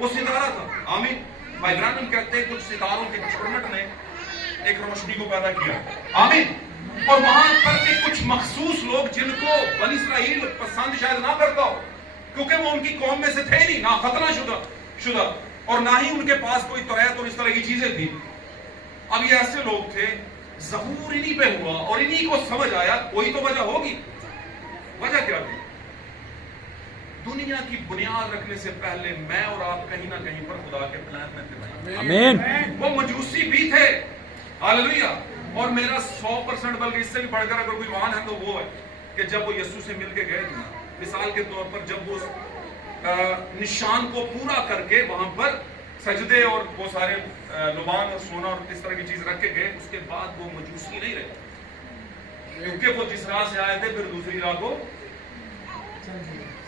वो सितारा था। आमीन। भाई ब्रानम कहते हैं कुछ सितारों के झुरमुट ने एक रोशनी को पैदा किया। आमीन। और वहां पर के कुछ मखसूस लोग जिनको बनी इस्राइल पसंद शायद ना करता हो, क्योंकि वो उनकी कौम में से थे नहीं, ना खतना शुदा और ना ही उनके पास कोई तौरात और इस तरह की चीजें थी। अब ये ऐसे लोग थे ज़हूर इन्हीं पे हुआ और इन्हीं को समझ आया, कोई तो वजह होगी। वजह क्या थी? दुनिया की बुनियाद रखने से पहले मैं और आप कहीं ना कहीं पर खुदा के प्लान में थे भाई। आमीन। वो मजूसी भी थे, हालेलुया। और मेरा 100% बल्कि इससे भी बढ़कर अगर कोई मान है तो वो है कि जब वो यीशु से मिलके गए थे, मिसाल के तौर पर जब वो निशान को पूरा करके वहां पर सजदे और वो सारे लुबान और सोना और इस तरह की चीज रख के गए, उसके बाद वो मजूसी नहीं रहे, क्योंकि वो जिस राह से आए थे फिर दूसरी राह को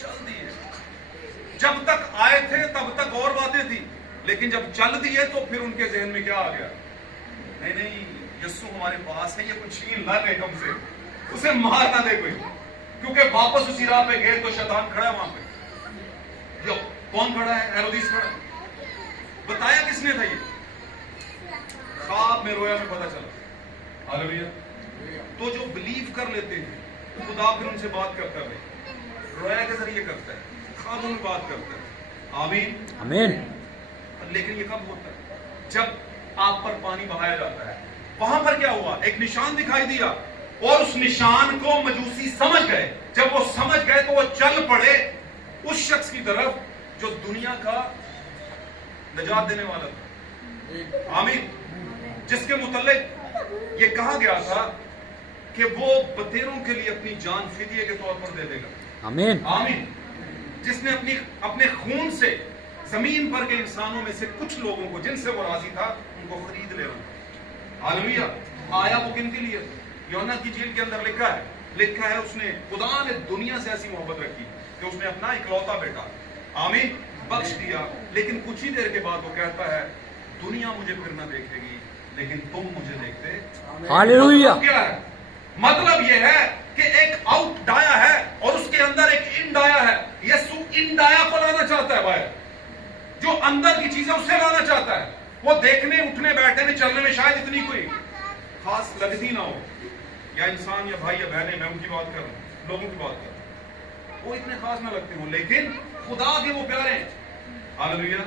चल दिए। जब तक आए थे तब तक और बातें थी, लेकिन जब चल दिए तो फिर उनके जहन में क्या आ गया? नहीं नहीं, यीशु हमारे पास है, ये कुछ छीन ना ले हमसे, उसे मार ना दे कोई, क्योंकि वापस उसी राह पे गए तो शैतान खड़ा है वहां पे। जो कौन खड़ा है? हेरोदिस खड़ा है। बताया किसने था ये? ख्वाब में रोया में पता चला। हालेलुया। तो जो बिलीव कर लेते हैं खुदा फिर उनसे बात करता है, रोया के जरिए करता है, ख्वाबों में बात करता है। आमीन आमीन। लेकिन ये कब होता है? जब आप पर पानी बहाया जाता है। वहां पर क्या हुआ? एक निशान दिखाई दिया और उस निशान को मजूसी समझ गए। जब वो समझ गए तो वो चल पड़े उस शख्स की तरफ जो दुनिया का नजात देने वाला था। आमीन। जिसके मुतल्लिक ये कहा गया था कि वो बतेरों के लिए अपनी जान फिदिये के तौर पर दे देगा। आमीन। आमीन। जिसने अपने खून से जमीन पर के इंसानों में से कुछ लोगों को जिनसे वो राजी था उनको खरीद लेना। हालेलुया। आया वो किन के लिए? यूहन्ना की जेल के अंदर लिखा है उसने खुदा ने दुनिया से ऐसी मोहब्बत रखी कि उसने अपना इकलौता बेटा आमीन बख्श दिया। लेकिन कुछ ही देर के बाद वो कहता है दुनिया मुझे फिर ना देखेगी लेकिन तुम मुझे देखते। हालेलुया। क्या है मतलब? ये है कि एक आउट डाया है और उसके अंदर एक इन डाया है। यीशु इन डाया को लाना चाहता है बाहर, जो अंदर की चीजें उसे लाना चाहता है। वो देखने उठने बैठने में चलने में शायद इतनी कोई खास लगती ना हो, या इंसान या भाई या बहने, मैं उनकी बात कर रहा हूं, लोगों की बात कर रहा हूं, वो इतने खास ना लगते हो, लेकिन खुदा के वो प्यारे हैं। हालेलुया।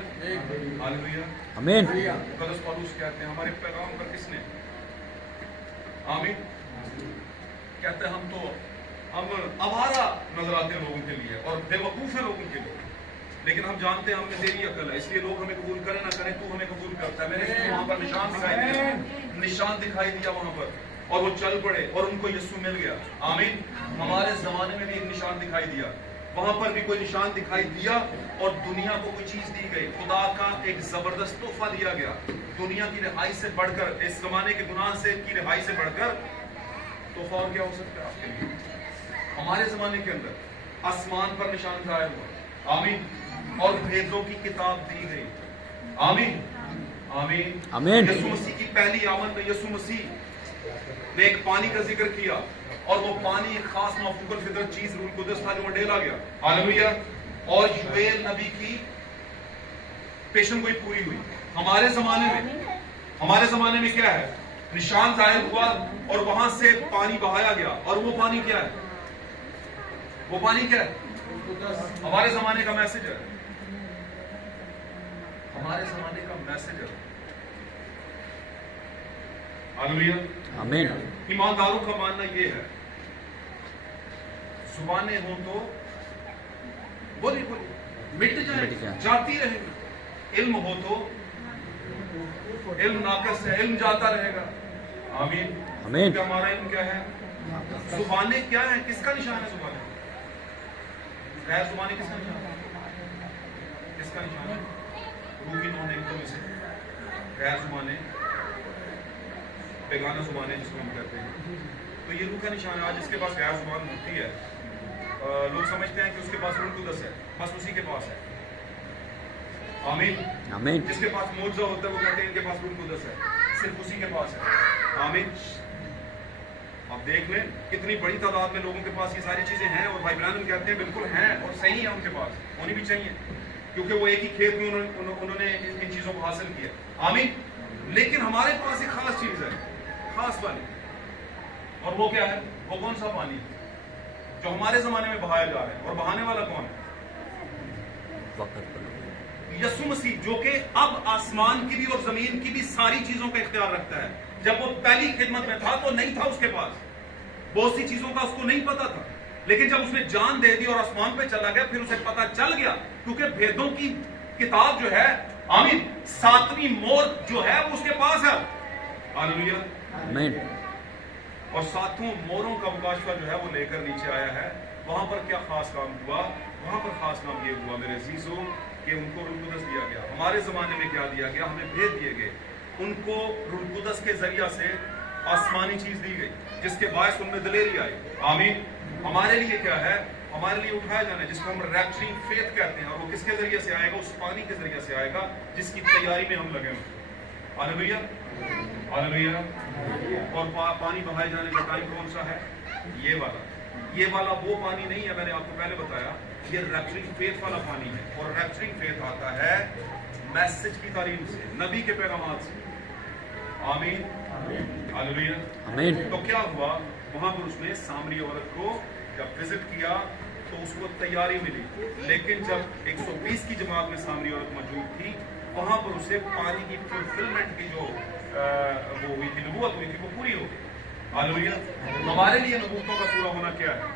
हालेलुया। आमीन। मुकद्दस पौलुस कहते हैं हमारे पैगाम पर किसने? आमीन। कहते हैं हम आवारा नजर आते हैं लोगों के लिए और बेवकूफ है लोगों के लिए, लेकिन हम जानते हैं हमने तेरी अकल है, इसलिए लोग हमें कबूल करें ना करें, तू हमें कबूल करता है। मैंने वहां पर निशान दिखाई दिया वहां पर, और वो चल पड़े और उनको यीशु मिल गया। आमीन। हमारे जमाने में भी एक निशान दिखाई दिया, वहां पर भी कोई निशान दिखाई दिया और दुनिया को कोई चीज दी गई। खुदा का एक जबरदस्त तोहफा दिया गया, दुनिया की रिहाई से बढ़कर, इस जमाने के गुनाह से की रिहाई से बढ़कर तोहफा और क्या हो सकता है आपके लिए? हमारे जमाने के अंदर आसमान पर निशान जाहिर हुआ। आमीन। और भेदों की किताब दी गई। आमीन। आमीन। आमीन। यीशु मसीह की पहली आमद में यीशु मसीह ने एक पानी का जिक्र किया और वो पानी एक खास मफूकल फितरत चीज रूल कुदस था जो डेला गया। हालेलुया। और यूएल नबी की पेशन गोई पूरी हुई। हमारे जमाने में क्या है? निशान जाहिर हुआ और वहां से पानी बहाया गया, और वो पानी क्या है? वो पानी क्या है? हमारे जमाने का मैसेज है। हमारे जमाने का मैसेज है। हालेलुया। आमीन। ईमानदारों का मानना यह है जुबानें हो तो बोली मिट जाए, जाती रहेगी। इल्म हो तो इल्म नाकस है, इल्म जाता रहेगा। आमीन। आमीन। क्या हमारा इल्म क्या है? जुबानें क्या है? किसका निशान है जुबानें? गैर जुबानें किसका निशान है? किसका निशान है? रूही नौ नेमतों में से गैर जुबानें, बेगाना जुबानें जिसको हम कहते हैं, तो ये रूह का निशान है। आज जिसके पास गैर जुबान होती है, लोग समझते हैं कि उसके पास रूह कुदस है, बस उसी के पास है। आमीन। आमीन। जिसके पास मौजूदा होता है वो कहते हैं इनके पास रूह कुदस है, सिर्फ उसी के पास है। आमीन। आप देख लें कितनी बड़ी तादाद में लोगों के पास ये सारी चीजें हैं, और भाई ब्राह्मण कहते हैं बिल्कुल हैं और सही है, उनके पास होनी भी चाहिए, क्योंकि वो एक ही खेत में उन्होंने इन चीजों को हासिल किया। आमीन। लेकिन हमारे पास एक खास चीज है, खास पानी, और वो क्या है? वो कौन सा पानी जो हमारे जमाने में बहाया जा रहा है? और बहाने वाला कौन है? यीशु मसीह, जो कि अब आसमान की भी और जमीन की भी सारी चीजों का इख्तियार रखता है। جب وہ پہلی خدمت میں تھا تو نہیں تھا اس کے پاس، بہت سی چیزوں کا اس کو نہیں پتا تھا، لیکن جب اس نے جان دے دی اور آسمان پہ چلا گیا، پھر اسے پتا چل گیا، کیونکہ بھیدوں کی کتاب جو ہے، آمین، 7ویں مور جو ہے وہ اس کے پاس ہے، ہاللیلویہ، آمین، اور 7 موروں کا مکاشفہ جو ہے وہ لے کر نیچے آیا ہے۔ وہاں پر کیا خاص کام ہوا؟ وہاں پر خاص کام یہ ہوا میرے عزیزوں کہ ان کو روح القدس دیا گیا۔ ہمارے زمانے میں کیا دیا گیا؟ ہمیں بھید دیے گئے، ان کو روح القدس کے ذریعہ سے آسمانی چیز دی گئی جس کے باعث ان میں دلیری آئی، آمین۔ ہمارے لیے کیا ہے؟ ہمارے لیے اٹھایا جانا ہے جس کو ہم ریپچرنگ فیتھ کہتے ہیں، اور وہ کس کے ذریعے سے آئے گا؟ اس پانی کے ذریعے سے آئے گا جس کی تیاری میں ہم لگے ہوئے، ہاللیلویہ، ہاللیلویہ۔ اور پانی بہائے جانے کا ٹائم کون سا ہے؟ یہ والا وہ پانی نہیں ہے، میں نے آپ کو پہلے بتایا، یہ ریپچرنگ فیتھ والا پانی ہے، اور ریپچرنگ فیتھ آتا ہے میسج کی تعلیم سے، نبی کے پیغامات سے، آمین، ہاللیلویہ، آمین۔ تو کیا ہوا وہاں پر؟ اس نے سامری عورت کو جب وزٹ کیا تو اس کو تیاری ملی، لیکن جب 120 کی جماعت میں سامری عورت موجود تھی، وہاں پر اسے پانی کی فلفلمنٹ کی جو وہ ہوئی تھی، نبوت ہوئی تھی، وہ پوری ہو گئی، ہاللیلویہ۔ ہمارے لیے نبوتوں کا پورا ہونا کیا ہے؟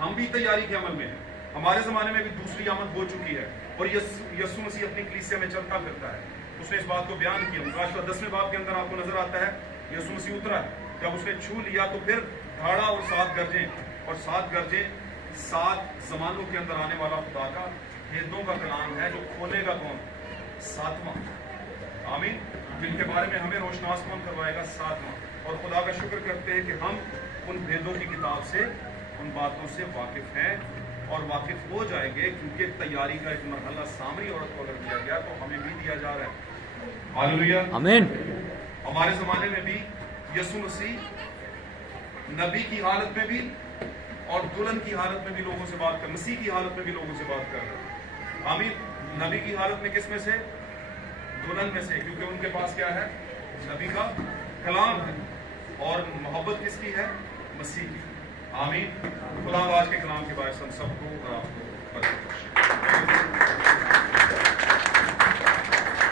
ہم بھی تیاری کے عمل میں ہیں۔ ہمارے زمانے میں بھی دوسری آمد ہو چکی ہے، اور یسوع مسیح اپنی کلیسیا میں چلتا پھرتا ہے، اس نے اس بات کو بیان کیا۔ مکاشفہ 10ویں باب کے اندر آپ کو نظر آتا ہے یسوع مسیح اترا ہے، جب اس نے چھو لیا تو پھر دھاڑا اور 7 گرجیں، اور 7 گرجیں 7 زمانوں کے اندر آنے والا خدا کا بھیدوں کا کلام ہے، جو کھولے گا کون؟ 7واں، آمین، جن کے بارے میں ہمیں روشناس کون کروائے گا؟ 7واں۔ اور خدا کا شکر کرتے ہیں کہ ہم ان بھیدوں کی کتاب سے، ان باتوں سے واقف ہیں اور واقف ہو جائیں گے، کیونکہ تیاری کا ایک مرحلہ سامری عورت کو اگر دیا گیا تو ہمیں بھی دیا جا رہا ہے، ہاللیلویہ، آمین۔ ہمارے زمانے میں بھی یسوع مسیح نبی کی حالت میں بھی اور دلہن کی حالت میں بھی لوگوں سے بات کر، مسیح کی حالت میں بھی لوگوں سے بات کر رہے ہیں، آمین۔ نبی کی حالت میں کس میں سے؟ دلہن میں سے، کیونکہ ان کے پاس کیا ہے؟ نبی کا کلام ہے، اور محبت کس کی ہے؟ مسیح کی، آمین۔ خدا آج کے کلام کے باعث ہم سب کو